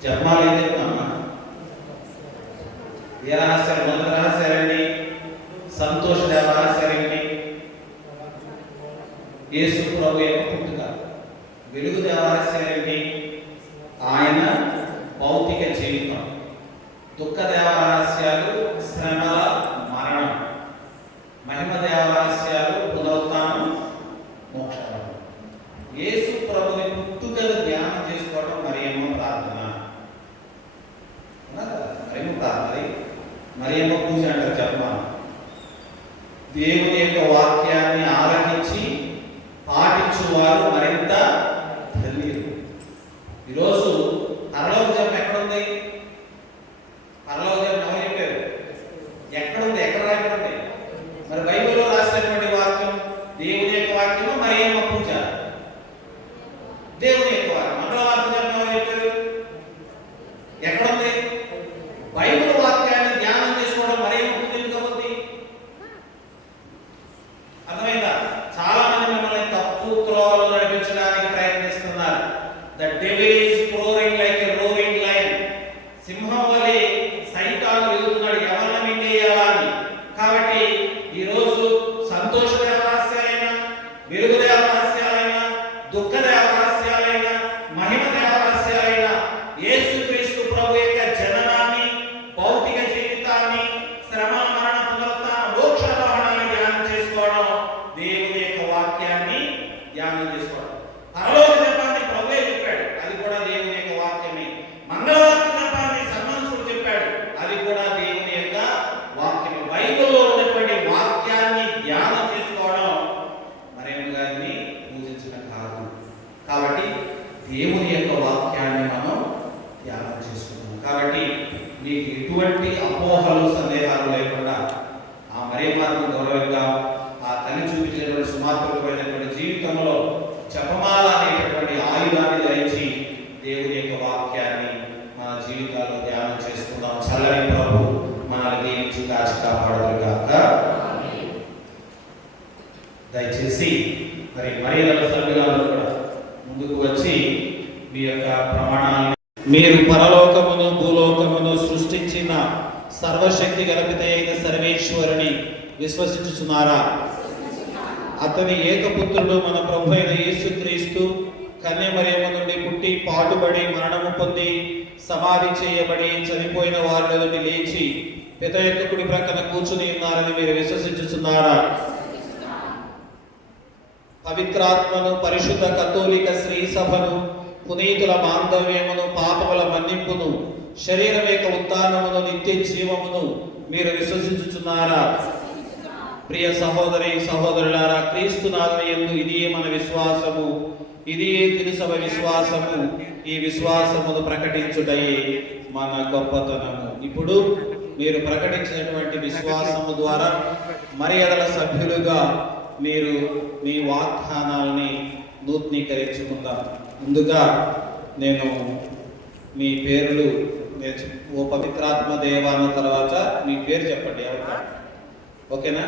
జపమాల ఏం చెప్తున్నామా? ఏ రహస్యాలు? మొదటి రహస్యాలండి సంతోష దేవ రహస్యాలేంటి? యేసు ప్రభు యొక్క పుట్టుక. వెలుగు దేవ రహస్యాలేంటి? ఆయన భౌతిక జీవితం. దుఃఖ దేవ రహస్యాలు శ్రమల మరణం. మహిమ దేవ రహస్యాలు పునరుత్థానం మోక్షం. యేసు ప్రభుని పుట్టుకను ధ్యానం చేసుకోవడం మరియమ్మ ప్రార్థన. మరియమ్మ ప్రార్థన, మరియమ్మ పూజ అంటారు. చెప్పాలి దేవుని యొక్క వాక్యాన్ని ఆలకించి పాటించువారు మరింత ధన్యులు. ఈరోజు పరలోక జపం ఎక్కడుంది? పరలోక జపం ఎవరు చెప్పారు? ఎక్కడుంది? ఎక్కడ రాయబడింది? మరి బైబిల్లో రాసినటువంటి వాక్యం దేవుని యొక్క వాక్యము, మరియమ్మ పూజ దేవుని యొక్క వాక్యం. మంగళవార్త జపం ఎవరు చెప్పారు? ఎక్కడుంది? బైబిల్ వాక్యాన్ని ధ్యానం చేసుకోవడం మరియమ్మ పూజ ఎందుకు అవుతుంది? అర్థమైందా? చాలా మంది మిమ్మల్ని తప్పు త్రోవలో నడిపించడానికి ప్రయత్నిస్తున్నారు. The devil is roaring like a roaring lion. సింహం వలె సైతాను ఎదుగుతున్నాడు ఎవరిని మింగేయాలని. కాబట్టి ఈరోజు సంతోష దేవ రహస్యాలైనా, వెలుగు దేవ రహస్యాలైనా, దుఃఖ దేవ రహస్యాలైనా, మహిమ దేవ రహస్యాలైనా, యేసుక్రీస్తు ప్రభు యొక్క జననాన్ని, భౌతిక జీవితాన్ని, శ్రమ మరణ పునరుత్థాన మోక్షారోహణాన్ని ధ్యానం చేసుకోవడం, దేవుని యొక్క వాక్యాన్ని ధ్యానం చేసుకోవడం. పరలోక జపాన్ని ప్రభువే చెప్పాడు, అది కూడా దేవుని యొక్క వాక్యమే. మంగళవార్త జపాన్ని సన్మనసుడు చెప్పాడు, అది కూడా దేవుని యొక్క వాక్యమే. బైబిల్లో ఉన్నటువంటి వాక్యాన్ని ధ్యానం చేసుకోవడం మరియమ్మ గారిని పూజించడం కాదు. కాబట్టి దేవుని యొక్క వాక్యాన్ని మనం ధ్యానం చేసుకుంటాం. కాబట్టి మీకు ఎటువంటి అపోహలు సందేహాలు లేకుండా ఆ మరియమ్మను గౌరవంగా ఆ తల్లి చూపించినటువంటి సుమాత్మకమైనటువంటి జీవితంలో జపమాల అనేటటువంటి ఆయుధాన్ని ధరించి దేవుని యొక్క వాక్యాన్ని మన జీవితాల్లో ధ్యానం చేసుకుందాం. చల్లని ప్రభు మనల్ని దీవించి కాచి కాపాడుగాక. దయచేసి మరి మర్యాదల సభ్యులందరూ కూడా ముందుకు వచ్చి మీ యొక్క ప్రమాణాలను, మీరు పరలోకమును భూలోకమును సృష్టించిన సర్వశక్తి గలపిత అయిన సర్వేశ్వరుని విశ్వసించుచున్నారా? అతని ఏకపుత్రుడు మన ప్రభు అయిన యేసుక్రీస్తు కన్య మరియమ్మ నుండి పుట్టి పాటుబడి మరణము పొంది సమాధి చేయబడి చనిపోయిన వారి నుండి లేచి పిత యొక్క కుడి ప్రక్కన కూర్చుని ఉన్నారని మీరు విశ్వసించుచున్నారా? పవిత్రాత్మను, పరిశుద్ధ కథోలిక శ్రీ సభను, పునీతుల బాంధవ్యమును, పాపముల మన్నింపును, శరీరం యొక్క ఉత్థానమును, నిత్య జీవమును మీరు విశ్వసించుచున్నారా? ప్రియ సహోదరి సహోదరులారా, క్రీస్తునాథుని యందు ఇదియే మన విశ్వాసము, ఇదియే తిరుసభ విశ్వాసము. ఈ విశ్వాసమును ప్రకటించుటయే మన గొప్పతనము. ఇప్పుడు మీరు ప్రకటించినటువంటి విశ్వాసము ద్వారా మర్యాదల సభ్యులుగా మీరు మీ వాగ్దానాలని నూతనీకరించుకుందాం. ముందుగా నేను మీ పేర్లు ఓ పవిత్రాత్మ దేవాన తర్వాత మీ పేరు చెప్పండి. ఎవరు? ఓకేనా?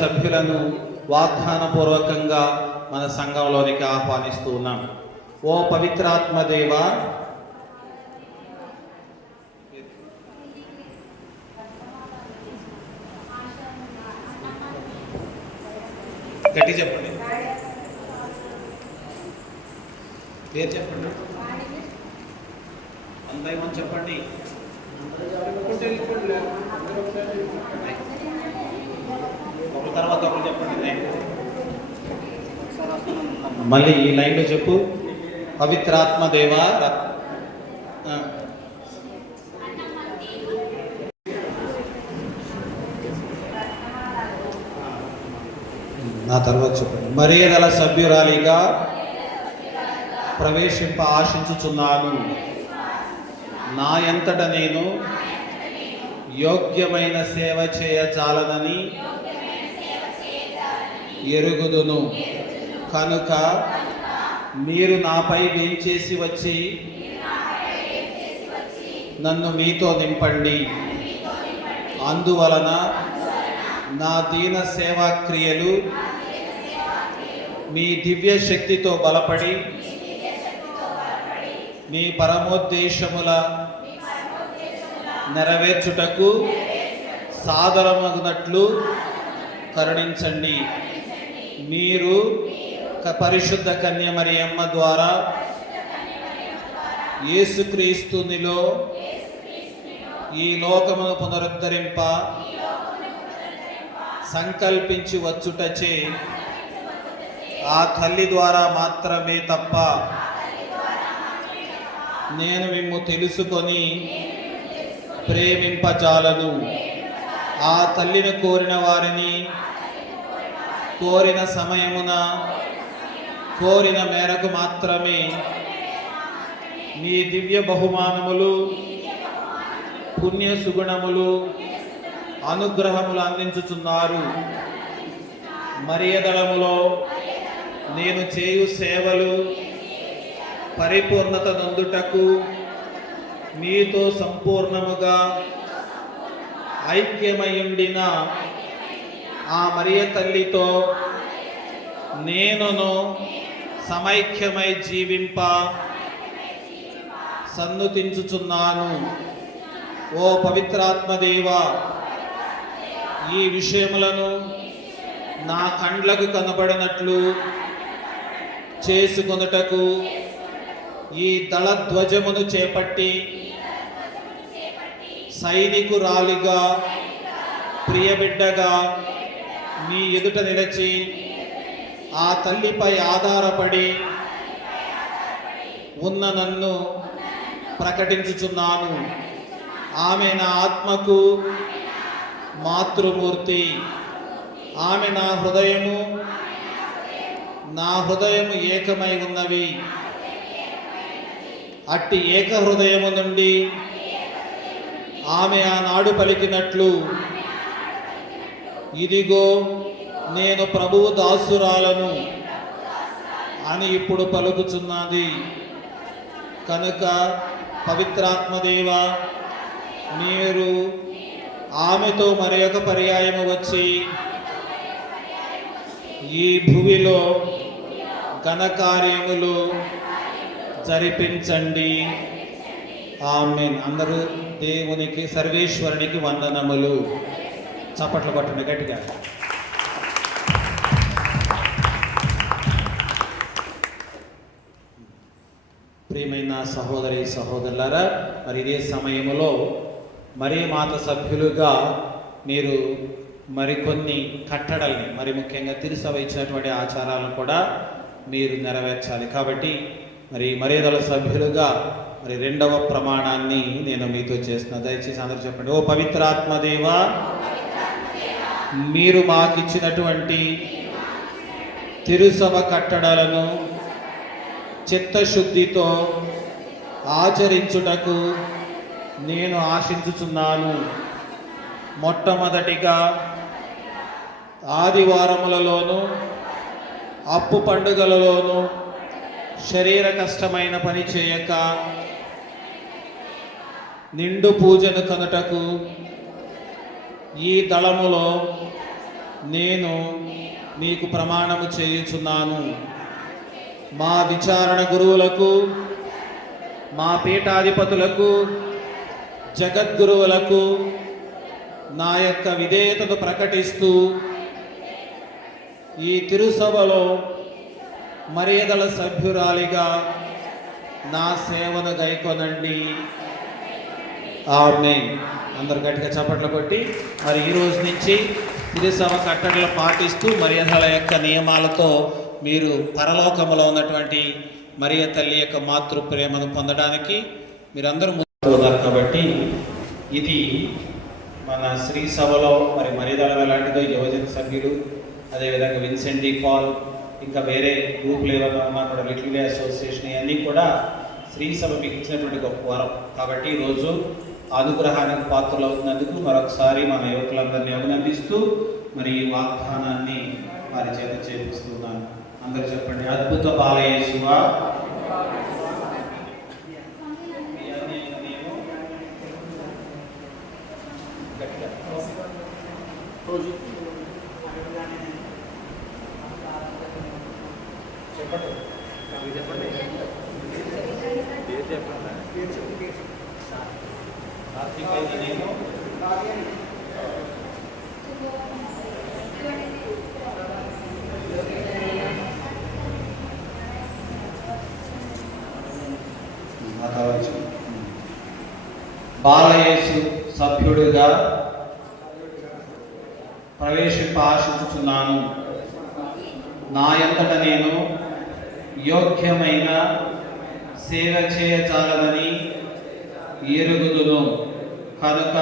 సభ్యులను వాగ్దాన పూర్వకంగా మన సంఘంలోనికి ఆహ్వానిస్తూ ఉన్నాం. ఓ పవిత్రాత్మ దేవ, గట్టి చెప్పండి, పేరు చెప్పండి, అందరూ చెప్పండి. తర్వాత ఒకరు చెప్పండి లైన్. మళ్ళీ ఈ లైన్లో చెప్పు. పవిత్రాత్మ దేవా నా తర్వాత చెప్పండి. మర్యాదల సభ్యురాలిగా ప్రవేశింప ఆశించుచున్నాను. నా ఎంతట నేను యోగ్యమైన సేవ చేయజాలనని ఎరుగుదును. కనుక మీరు నాపై వేంచేసి వచ్చి నన్ను మీతో నింపండి. అందువలన నా దీన సేవా క్రియలు మీ దివ్య శక్తితో బలపడి మీ పరమోద్దేశముల నెరవేర్చుటకు సాదరమగునట్లు కరుణించండి. మీరు పరిశుద్ధ కన్య మరియమ్మ ద్వారా యేసుక్రీస్తునిలో ఈ లోకమును పునరుద్ధరింప సంకల్పించి వచ్చుటచే ఆ తల్లి ద్వారా మాత్రమే తప్ప నేను మిమ్ము తెలుసుకొని ప్రేమింపజాలను. ఆ తల్లిని కోరిన వారిని కోరిన సమయమున కోరిన మేరకు మాత్రమే మీ దివ్య బహుమానములు పుణ్య సుగుణములు అనుగ్రహములు అందించుచున్నారు. మరియదళములో నేను చేయు సేవలు పరిపూర్ణత నందుటకు మీతో సంపూర్ణముగా ఐక్యమయుండిన ఆ మరియ తల్లితో నేనును సమైక్యమై జీవింప సన్నుతించుచున్నాను. ఓ పవిత్రాత్మదేవా, ఈ విషయములను నా కండ్లకు కనబడినట్లు చేసుకొనుటకు ఈ దళధ్వజమును చేపట్టి సైనికురాలిగా ప్రియబిడ్డగా మీ ఎదుట నిలిచి ఆ తల్లిపై ఆధారపడి ఉన్న నన్ను ప్రకటించుచున్నాను. ఆమె నా ఆత్మకు మాతృమూర్తి. ఆమె నా హృదయము ఏకమై ఉన్నవి. అట్టి ఏక హృదయము నుండి ఆమె ఆనాడు పలికినట్లు, ఇదిగో నేను ప్రభువు దాసురాలను అని ఇప్పుడు పలుకుచున్నది. కనుక పవిత్రాత్మదేవ, మీరు ఆమెతో మరి ఒక పర్యాయము వచ్చి ఈ భూమిలో ఘనకార్యములు జరిపించండి. ఆమేన్. అందరూ దేవునికి సర్వేశ్వరునికి వందనములు. చప్పట్లు కొట్టండి గట్టిగా. ప్రియమైన సహోదరి సహోదరులారా, మరి ఇదే సమయంలో మరీ మాత సభ్యులుగా మీరు మరికొన్ని కట్టడల్ని, మరి ముఖ్యంగా తిరుసభ ఇచ్చినటువంటి ఆచారాలను కూడా మీరు నెరవేర్చాలి. కాబట్టి మరి మర్యాదల సభ్యులుగా మరి రెండవ ప్రమాణాన్ని నేను మీతో చేస్తున్నా. దయచేసి అందరూ చెప్పండి. ఓ పవిత్రాత్మదేవా, మీరు మాకిచ్చినటువంటి తిరుసభ కట్టడలను చిత్తశుద్ధితో ఆచరించుటకు నేను ఆశించుచున్నాను. మొట్టమొదటిగా ఆదివారములలోను అప్పు పండుగలలోను శరీర కష్టమైన పని చేయక నిండు పూజను కనుటకు ఈ దళములో నేను మీకు ప్రమాణము చేయుచున్నాను. మా విచారణ గురువులకు, మా పీఠాధిపతులకు, జగద్గురువులకు నా యొక్క విధేయతను ప్రకటిస్తూ ఈ తిరుసభలో మర్యాదల సభ్యురాలిగా నా సేవను గైకొనండి. ఆమేన్. అందరు గట్టిగా చప్పట్లు కొట్టి మరి ఈ రోజు నుంచి తిరుసభ కట్టడలు పాటిస్తూ మరియల యొక్క నియమాలతో మీరు పరలోకములో ఉన్నటువంటి మరియ తల్లి యొక్క మాతృ ప్రేమను పొందడానికి మీరందరూ ముందున్నారు. కాబట్టి ఇది మన శ్రీ సభలో మరి మరిదళం ఎలాంటిదో యువజన సభ్యులు, అదేవిధంగా విన్సెంట్ డి పాల్, ఇంకా వేరే గ్రూపులు ఏమైనా ఉన్నా కూడా లిటిల్ వే అసోసియేషన్, ఇవన్నీ కూడా శ్రీ సభ మీకు ఇచ్చినటువంటి గొప్ప వరం. కాబట్టి ఈరోజు అనుగ్రహానికి పాత్రలు అవుతున్నందుకు మరొకసారి మన యువకులందరినీ అభినందిస్తూ మరి ఈ వాగ్దానాన్ని వారి చేత చేపిస్తున్నాను. అందరూ చెప్పండి, అద్భుత బాలయేసువా బాలయేసు సభ్యుడిగా ప్రవేశింప ఆశించుచున్నాను. నా యంతట నేను యోగ్యమైన సేవ చేయజాలనని ఎరుగుదును. కనుక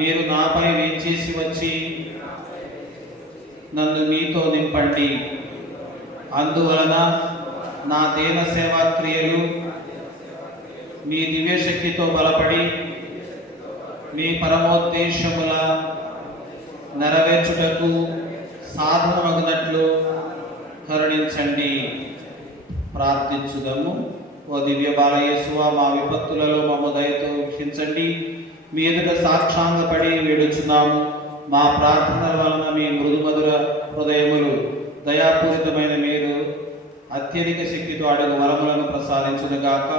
మీరు నాపై వేచేసి వచ్చి నన్ను మీతో నింపండి. అందువలన నా దేన సేవా క్రియలు మీ దివ్యశక్తితో బలపడి మీ పరమోద్దేశముల నెరవేర్చుటకు సాధనమగునట్లు కరుణించండి. ప్రార్థించుదము. ఓ దివ్య బాలయేసువా, మా విపత్తులలో మమ్మ దయతో వీక్షించండి. మీ ఎదుట సాక్షాంగపడి వేడుచున్నాము. మా ప్రార్థనల వలన మీ మృదుమధుర హృదయములు దయాపూరితమైన మీరు అత్యధిక శక్తితో అడుగు వరములను ప్రసాదించునుగాక.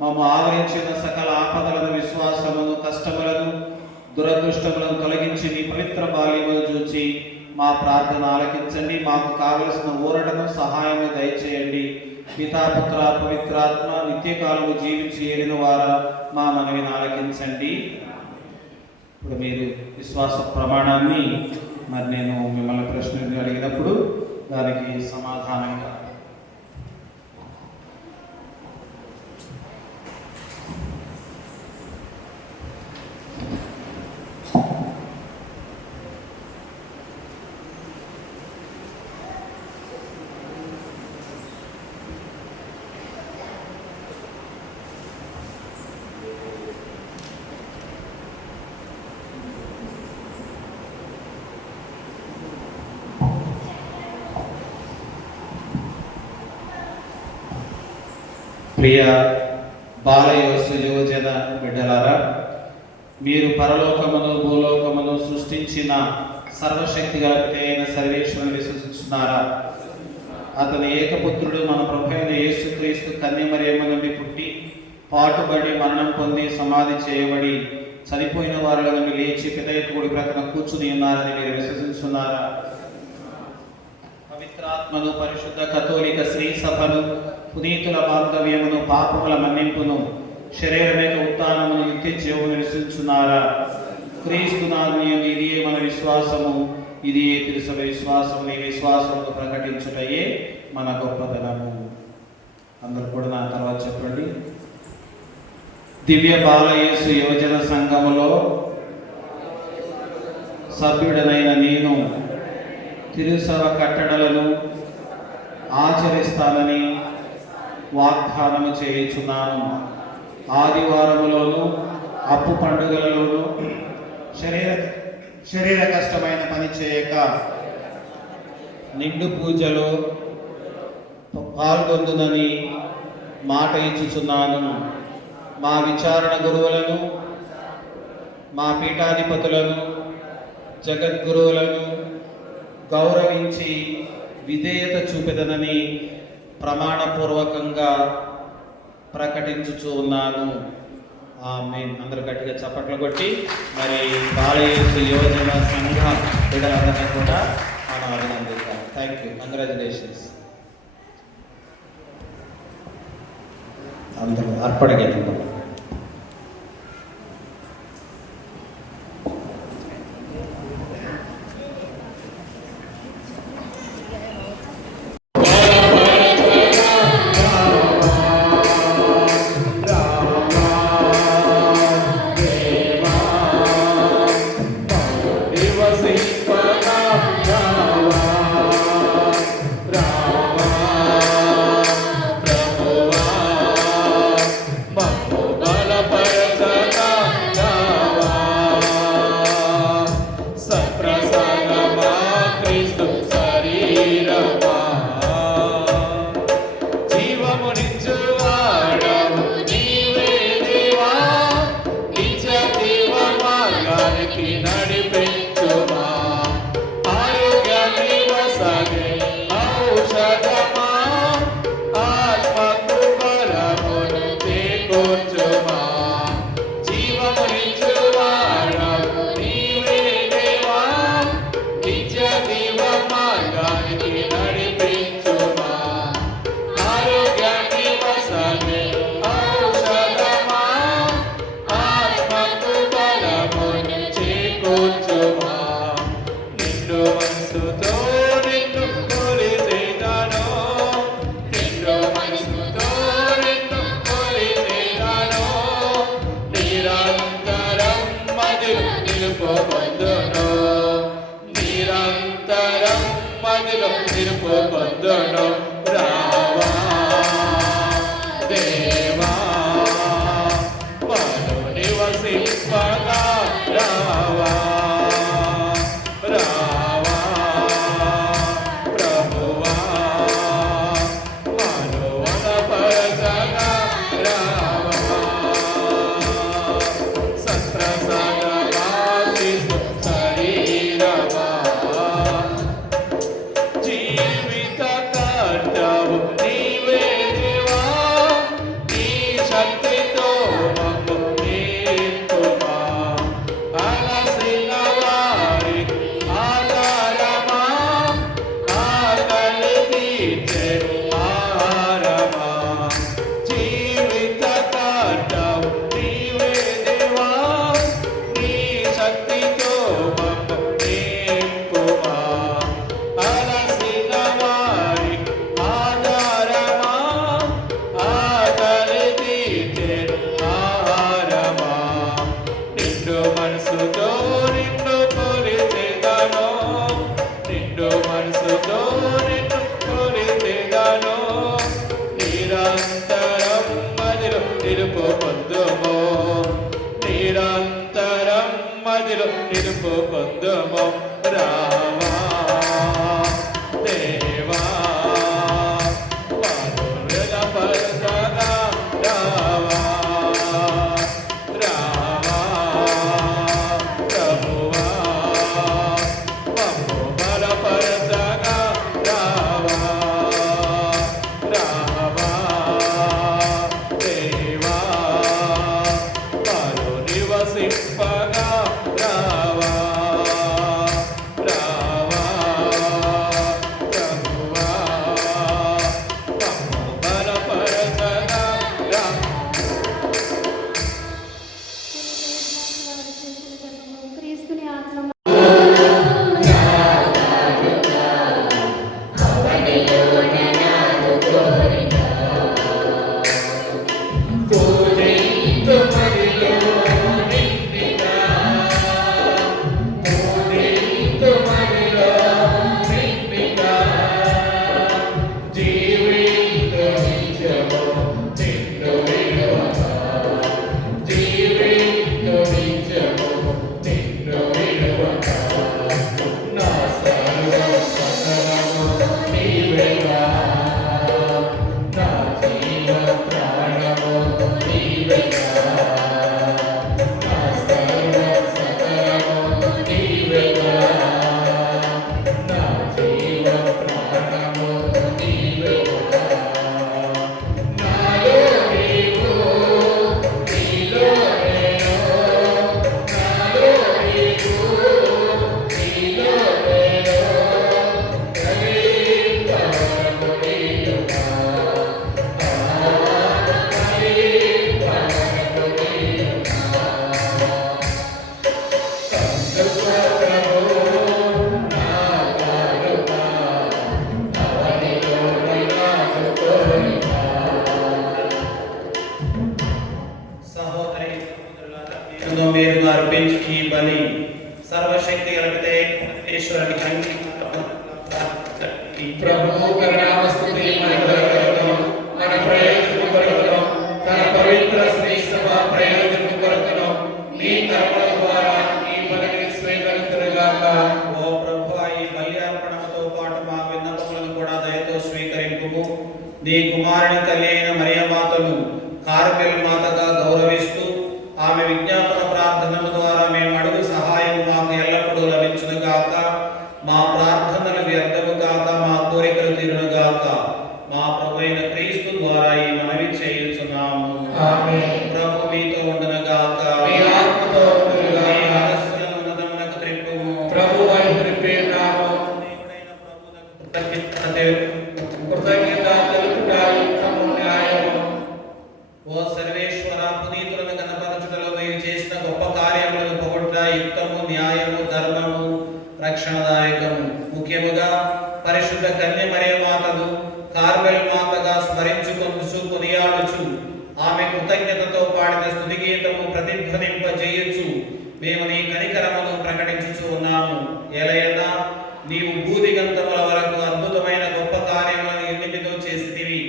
మమ్మ ఆవరించిన సకల ఆపదలను, విశ్వాసమును, కష్టములను, దురదృష్టములను తొలగించి మీ పవిత్ర బాల్యమును చూచి మా ప్రార్థన ఆలకించండి. మాకు కావలసిన ఊరటను, సహాయము దయచేయండి. పితాపుత్ర పవిత్రాత్మ నిత్యకాలము జీవించి ఏలిన వారా మా మనవిని ఆలకించండి. ఇప్పుడు మీరు విశ్వాస ప్రమాణాన్ని మరి నేను మిమ్మల్ని ప్రశ్నలు అడిగినప్పుడు దానికి సమాధానంగా ప్రియ బాలయోసు యువజన బిడ్డలారా, మీరు పరలోకమును భూలోకమును సృష్టించిన సర్వశక్తి గల పిత అయిన సర్వేశ్వరుని విశ్వసిస్తున్నారా? అతని ఏకపుత్రుడు మన ప్రభువైన యేసుక్రీస్తు కన్యమరియమ్మ నుండి పుట్టి పాటుబడి మరణం పొంది సమాధి చేయబడి చనిపోయిన వారిలో నుండి లేచి పిత యొక్క కుడి ప్రక్కన కూర్చుని ఉన్నారని మీరు విశ్వసిస్తున్నారా? పవిత్రాత్మను, పరిశుద్ధ కథోలిక శ్రీ సభను, పునీతుల బాంధవ్యమును, పాపముల మన్నింపును, శరీరమేక ఉత్థానమును, నిత్య జీవమును విశ్వసిస్తున్నారా? క్రీస్తునాథుని ఇదియే మన విశ్వాసము, ఇదియే తిరుసభ విశ్వాసము. ఈ విశ్వాసమును ప్రకటించుటయే మన గొప్పతనము. అందరూ కూడా నా తర్వాత చెప్పండి. దివ్య బాలయేసు యువజన సంఘములో సభ్యుడనైన నేను తిరుసభ కట్టడలను ఆచరిస్తానని వాగ్దానము చేయుచున్నాను. ఆదివారములోను, అప్పు పండుగలలోను శరీర కష్టమైన పని చేయక నిండు పూజలో పాల్గొందునని మాట ఇచ్చుచున్నాను. మా విచారణ గురువులను, మా పీఠాధిపతులను, జగద్గురువులను గౌరవించి విధేయత చూపెదనని ప్రమాణపూర్వకంగా ప్రకటించుచూ ఉన్నాను. ఆమేన్. అందరూ గట్టిగా చప్పట్లు కొట్టి మరి బాలయేసు యువజన సంఘ బిడ్డలందరినీ కూడా మనం అభినందిద్దాం. Thank you, congratulations. అందరూ అర్పణగీతం. నిరంతరం మదిలో నిలుపు పొందును రావా దేవా మను నివసింపగా రావా రావా ప్రభువా మను వనపరచగా రావా సత్ప్రసాదవాది శరీరమా జీవిత కర్తవు నీవే దేవా నీ శక్తితో మమ్ము నింపుమా అలసిన వారి ఆధారమా ఆకలి తీర్చే ఆహారమా జీవిత కర్తవు నీవే దేవా నీ శక్తితో మమ్ము నింపుమా అలసిన వారి ఆధారమా ఆకలి తీర్చే ఆహారమా నిండు మనసుతో నిన్ను కొలిచెదను నిండు మనసుతో నిన్ను కొలిచెదను నిరంతరం మదిలో నిలుపు పొందుము నిరంతరం మదిలో నిలుపు పొందుము రావా దేవా మనుల పరచగా రావా రావా ప్రభువా మమ్ము బలపరచగా రావా రావా దేవా మను నివసింపగా రావా రావా ప్రభువా మమ్ము బలపరచగా రావా క్రీస్తుని ఆత్మ పూజింతు మదిలో నిండిగా పూజింతు మదిలో నిండిగా జీవింతు నిత్యము నిన్ను విడువగా జీవింతు నిత్యము నిన్ను విడువగా నా సర్వం సకలము నీవేగా నా జీవ ప్రాణము నీవేగా నా సర్వ సకలము నీవేగా నా జీవ ప్రాణము నీవేగా నాలో నీవు నీలో నేను నాలో నీవు నీలో నేను కలిపవను నీయుగా సహోదరి సహోదరులారా, మీరును మీరుగా అర్పించు ఈ బలి సర్వశక్తి కలిగితే ఈశ్వరునికి ప్రభువు కరుణావస్తుతి మన కొరకు మన ప్రయోజనం కొరకు తన పవిత్ర శ్రీ సభ ప్రయోజనం కొరకు నీ కర్మల ద్వారా ఈ బలిని స్వీకరించుగాక. ఓ ప్రభువా, ఈ బలి అర్పణతో పాటు మా విన్నపములను కూడా దయతో స్వీకరింపుము. నీ కుమారుని తల్లి అయిన మరియమాతను కార్మెల్ మాతగా గౌరవిస్తూ ఆమె విజ్ఞాపన ప్రార్థనల ద్వారా మేము అడుగు సహాయం మాకు ఎల్లప్పుడూ లభించును గాక. మా ప్రార్థనలు వ్యర్థము కాక, మా కోరికలు తీరును గాక. మా ప్రభువైన క్రీస్తు ద్వారా ఈ మనవి చేయుచున్నాము. ఆమేన్. ప్రభు మీతో ఉండును గాక. మీ ఆత్మతో ఉండునుగాక. మీ మనస్సులను ఉన్నతమునకు త్రిప్పుము. ప్రభు వైపు త్రిప్పేనాము. దేవుడైన ప్రభువునకు కృతజ్ఞత తెలుపుట యుక్తము న్యాయము. ఓ సర్వేశ్వర, పునీతులను కనపరచుటలో మీరు చేసిన గొప్ప కార్యములను పొగడుట యుక్తము, న్యాయము, ధర్మము, రక్షణదాయకము. ముఖ్యముగా పరిశుద్ధ కన్య మరియమాతను కార్మెల్ మాతగా స్మరించుకొనుచు కొనియాడుచు ఆమె కృతజ్ఞతతో పాడిన స్తుతి గీతము ప్రతిధ్వనింపజేయుచు మేము నీ కనికరమును ప్రకటించుచు ఉన్నాము. ఎలయన్నా నీవు భూదిగంతముల వరకు అద్భుతమైన గొప్ప కార్యములను ఎన్నిటితో చేసితివి.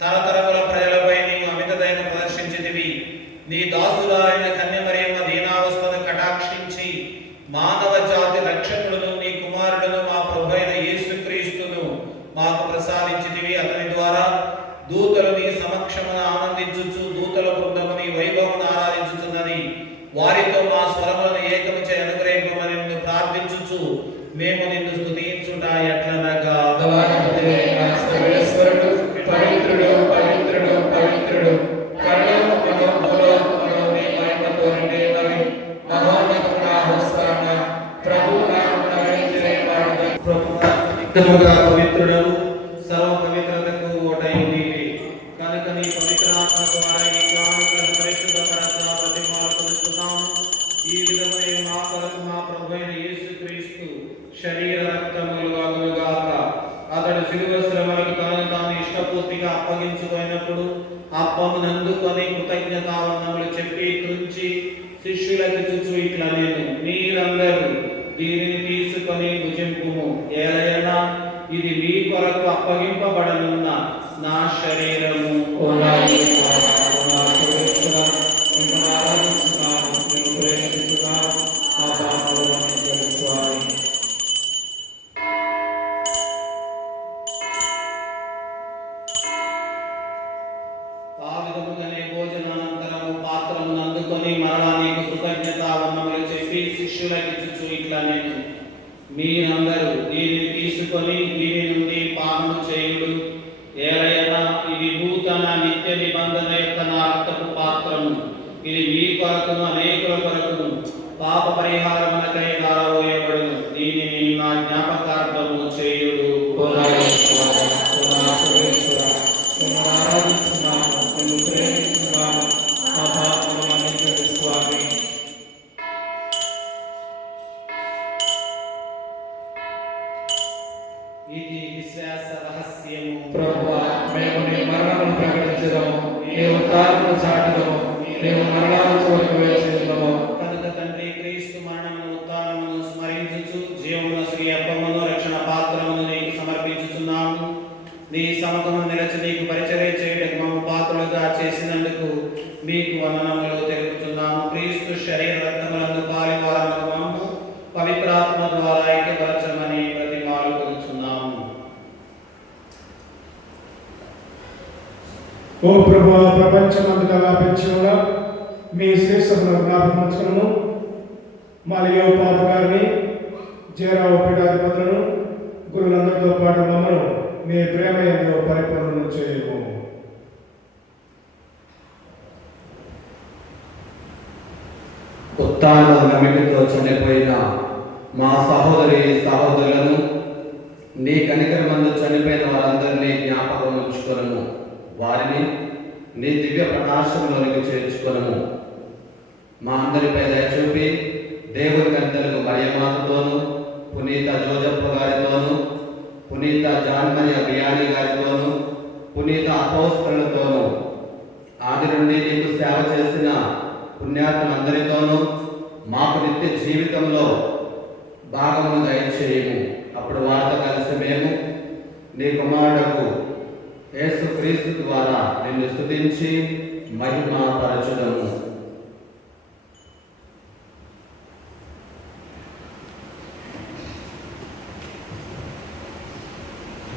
తరతరముల ప్రజలపై నీవు అమిత దయను ప్రదర్శించితివి. నీ దాసురాలైన కన్యమరియమ్మ దీనావస్థను కటాక్షించి మానవ జాతి రక్షకుడును నీ కుమారుడును మా ప్రభువైన యేసుక్రీస్తును మాకు ప్రసాదించితివి. అతని ద్వారా దూతలు నీ సమక్షమున ఆనందించుచు దూతల బృందము నీ వైభవమును ఆరాధించుచున్నది. వారితో మా స్వరములను ఏకము చేయి అనుగ్రహింపమని నిన్ను ప్రార్థించుచు మేము నిన్ను స్తుతించుట ఎట్లనగా సర్వేశ్వరుడు పవిత్రుడు పవిత్రుడు పవిత్రుడు పరలోకములో భూలోకములో నీ మహిమతో నిండినవి. మహోన్నతముగా హోస్తానా ప్రభువు నామమున వేంచేయబడిన ప్రభువుగా పవిత్రుడవు సర్వ పవిత్రతకు ఓటై నీవే. కనుక నీ పవిత్ర ఆత్మ ద్వారా ఈ కానుకలను పరిశుద్ధపరచ ప్రతిమాలుకొనుచున్నాము. ఈ విధమైన మా కొరకు మా ప్రభువైన యేసుక్రీస్తు శరీర రక్తములు అగునుగాక. అతడు శిలువ శ్రమలకు తనను తాను ఇష్టపూర్తిగా అప్పగించుకున్నప్పుడు అప్పమునందుకొని కృతజ్ఞతావందనములు చెప్పి త్రుంచి శిష్యులకు ఇచ్చుచు ఇట్లా నేను మీరందరూ దీనిని తీసుకొని భుజింపుము. ఏలయనా ఇది మీ కొరకు అప్పగింపబడనున్న నా శరీరము. ఆ విధముగానే భోజనానంతరము పాత్రమును అందుకొని మరలా నీకు కృతజ్ఞతావందనములు చెప్పి శిష్యులకు ఇచ్చుచు ఇట్లా నేను మీరందరూ దీనిని తీసుకొని దీని నుండి పానము చేయుడు. ఏలయనా ఇది నూతన నిత్య నిబంధన యొక్క నా రక్తపు పాత్రము. ఇది మీ కొరకును అనేకుల కొరకును పాప పరిహారమునకై ధారపోయబడును. దీనిని నా జ్ఞాపకార్థము చేయుడు. ఇది విశ్వాస రహస్యము. ప్రభువా, మేము నీ మరణమును ప్రకటించుదాము, నీ ఉత్థానమును చాటుదాము, నీవు మరణాలు చూడకు వేచేదము. కనుక తండ్రి క్రీస్తు మరణమును ఉత్థానమును స్మరించుచు జీవమునసు అప్పమును రక్షణ పాత్రమును నీకు సమర్పించుచున్నాము. నీ సమతము నిలచి నీకు పరిచర్య చేయుటకు మమ్ము పాత్రులుగా చేసినందుకు మీకు వందనములు తెలుపుచున్నాము. క్రీస్తు శరీర రక్తములందు పాలివారముకు మమ్ము పవిత్రాత్మ ద్వారా ఐక్యపరచమని ప్రతిమాలుకొనుచున్నాము. ఓ ప్రభువా, ప్రపంచమంతటా వ్యాపించి ఉన్న మీ శ్రేష్టమును జ్ఞాపకమును మాలియో పాపగారిని జయరావు పీఠాధిపతులను గురువులందరితో పాటు మమ్మను మీ ప్రేమ యందు పరిపూర్ణను చేయము. ఉత్తాన నమ్మికతో చనిపోయిన మా సహోదరి సహోదరులను నీ కనికరమందు చనిపోయిన వారందరినీ జ్ఞాపకం ఉంచుకొనము. వారిని నీ దివ్య ప్రకాశంలోనికి చేర్చుకొనము. మా అందరిపై దయ చూపి దేవుని కన్యలకు మరియమాతతోనూ పునీత జోజప్ప గారితోనూ పునీత జాన్మర్య బియాని గారితోనూ పునీత అపోస్తలులతోనూ ఆది నుండి నీకు సేవ చేసిన పుణ్యాత్ములందరితోనూ మాకు నిత్య జీవితంలో భాగమును దయచేయము. అప్పుడు వారితో కలిసి మేము నీ కుమారుడుకు యేసుక్రీస్తు ద్వారా నిన్ను స్తుతించి మహిమ పరచుదము.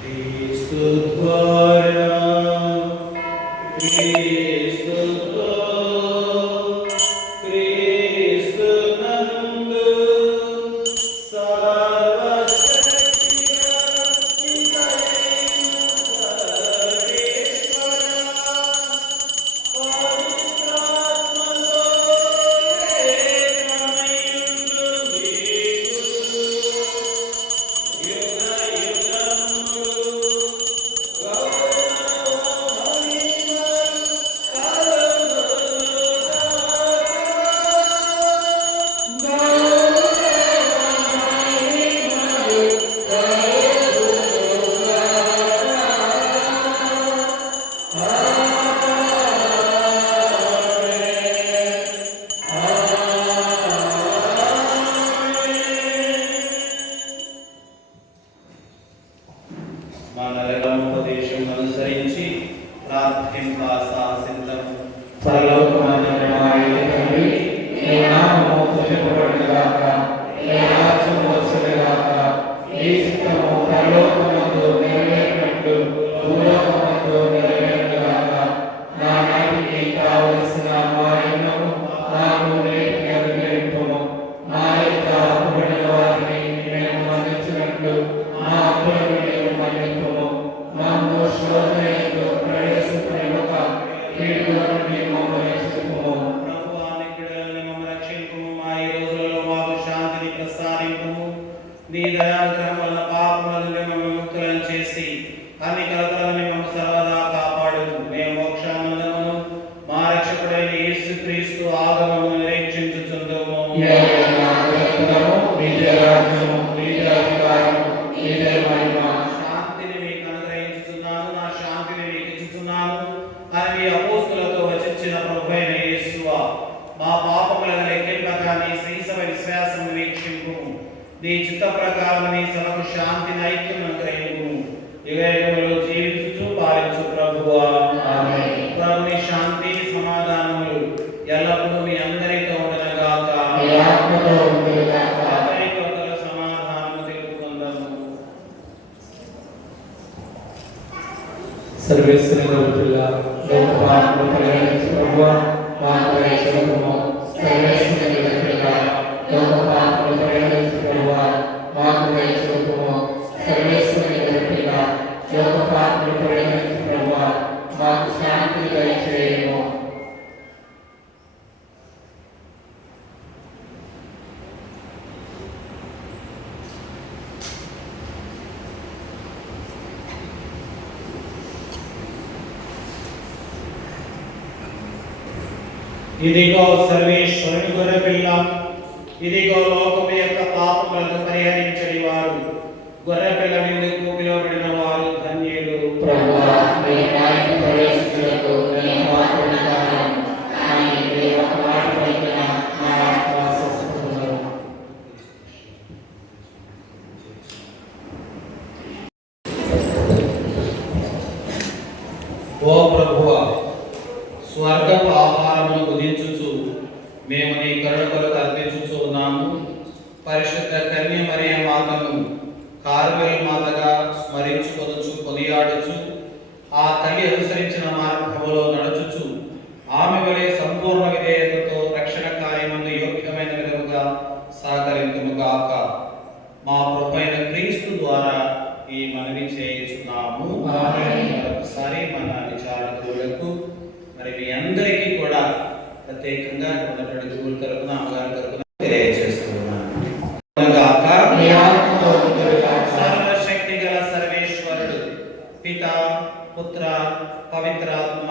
క్రీస్తు ద్వారా క్రీస్తుతో క్రీస్తునందు సర్వశక్తిగా నిత్యమైన సర్వేశ్వర పవిత్రాత్మతో ఏకమయుండు మీకు యుగ యుగములు మన ఉపదేశం అనుసరించి ప్రార్థింప సాసిద్ధము. పరలోకమందున్న మా యేసు తండ్రి, నీ నామము పూజింపబడునుగాక, నీ రాజ్యము వచ్చునుగాక, నీ చిత్తము పరలోకమందు నెరవేరినట్లు భూలోకమందు నెరవేరునుగాక. నానాటికి కావలసిన మా అన్నము మాకు నేటికి అనుగ్రహింపుము. మా యొక్క అప్పుబడిన వారిని మేము మన్నించినట్లు మా అప్పులను మేము మన్నింపుము. మమ్ము శోధనయందు ప్రవేశింపనివ్వక కీడులో నుండి మమ్మల్ని రక్షింపుము. ప్రభువా, నీ బిడ్డలను మమ్మల్ని రక్షింపుము. మా ఈ రోజులలో మాకు శాంతిని ప్రసాదింపుము. నీ దయానుగ్రహం వలన పాపముల నుండి మమ్మల్ని ముక్తులను చేసి అన్ని కలతలను మమ్మల్ని సర్వదా కాపాడు. మేము మోక్షానందమును మా రక్షకుడైన యేసుక్రీస్తు ఆగమను నిరీక్షించుచుందుము. శాంతిని మీకు అనుగ్రహించుచున్నాను, నా శాంతిని మీకు ఇచ్చుచున్నాను అని మీ అపోస్తులతో వచించిన ప్రభువైన యేసువా, మా పాపములను లెక్కింపక నీ శ్రీసభ విశ్వాసం వీక్షింపు. నీ చిత్త ప్రకారం నీ సభకు శాంతిని ఐక్యం అనుగ్రహింపు. యుగయుగములు జీవించుచు పాలించు ప్రభువా. ప్రభుని శాంతి సమాధానములు ఎల్లప్పుడూ మీ అందరితో ఉండనుగాక. ఒకరికొకరు సమాధానము తెలుపుకుందాము. సర్వేశ్వరుని పిల్ల లోక పాపములు పరిహరించు ప్రభువా, మాకు రక్షకుము. సర్వేశ్వరుని పిల్ల లోక పాపములు పరిహరించు ప్రభువా, మాకు రక్షకుము. సర్వేశ్వరుని పిల్ల లోక పాపములు పరిహరించు ప్రభువా, మాకు శాంతిని దయచేయము. ఇదిగో సర్వేశ్వరుని గొర్రె పిల్ల, ఇదిగో లోకము యొక్క పాపములను పరిహరించని వారు. గొర్రె పిల్ల విందుకు పిలువబడిన వారు ధన్యులు. ప్రభువా, నీ మాయకు ప్రవేశించుటకు నేను పాత్రుడిని కాను, కానీ నీ ఒక మాట పలికిన నా ఆత్మ స్వస్థపడును. ఓ ప్రభువా, స్వర్గపు ఆహారమును కుదించుచు మేము నీ కరుణ కొరకు అర్పించుచు ఉన్నాము. పరిశుద్ధ కన్య మరియ మాతను కార్మెల్ మాతగా స్మరించుకొనుచు కొనియాడుచు ఆ తల్లి అనుసరించిన మార్గములో నడుచుచు ఆమె వలె సంపూర్ణ విధేయతతో రక్షణ కార్యమందు యోగ్యమైన విధముగా సహకరింతుముగాక. మా ప్రభువైన క్రీస్తు ద్వారా ఈ మనవి చేయుచున్నాము. ఒకసారి మన విచారకులకు మరి మీ అందరికీ కూడా ప్రత్యేకంగా ఉన్నటువంటి గురువుల తరపున అమ్మగారి తరపున తెలియజేస్తున్నాను. సర్వశక్తి గల సర్వేశ్వరుడు పిత, పుత్ర, పవిత్రాత్మ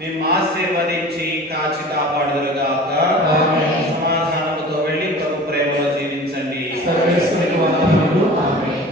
మేము ఆశీర్వదించి కాచి కాపాడుదురుగాక. సమాధానముతో వెళ్ళి ప్రభు ప్రేమలో జీవించండి. సర్వేశ్వరుని వందనములు. ఆమేన్.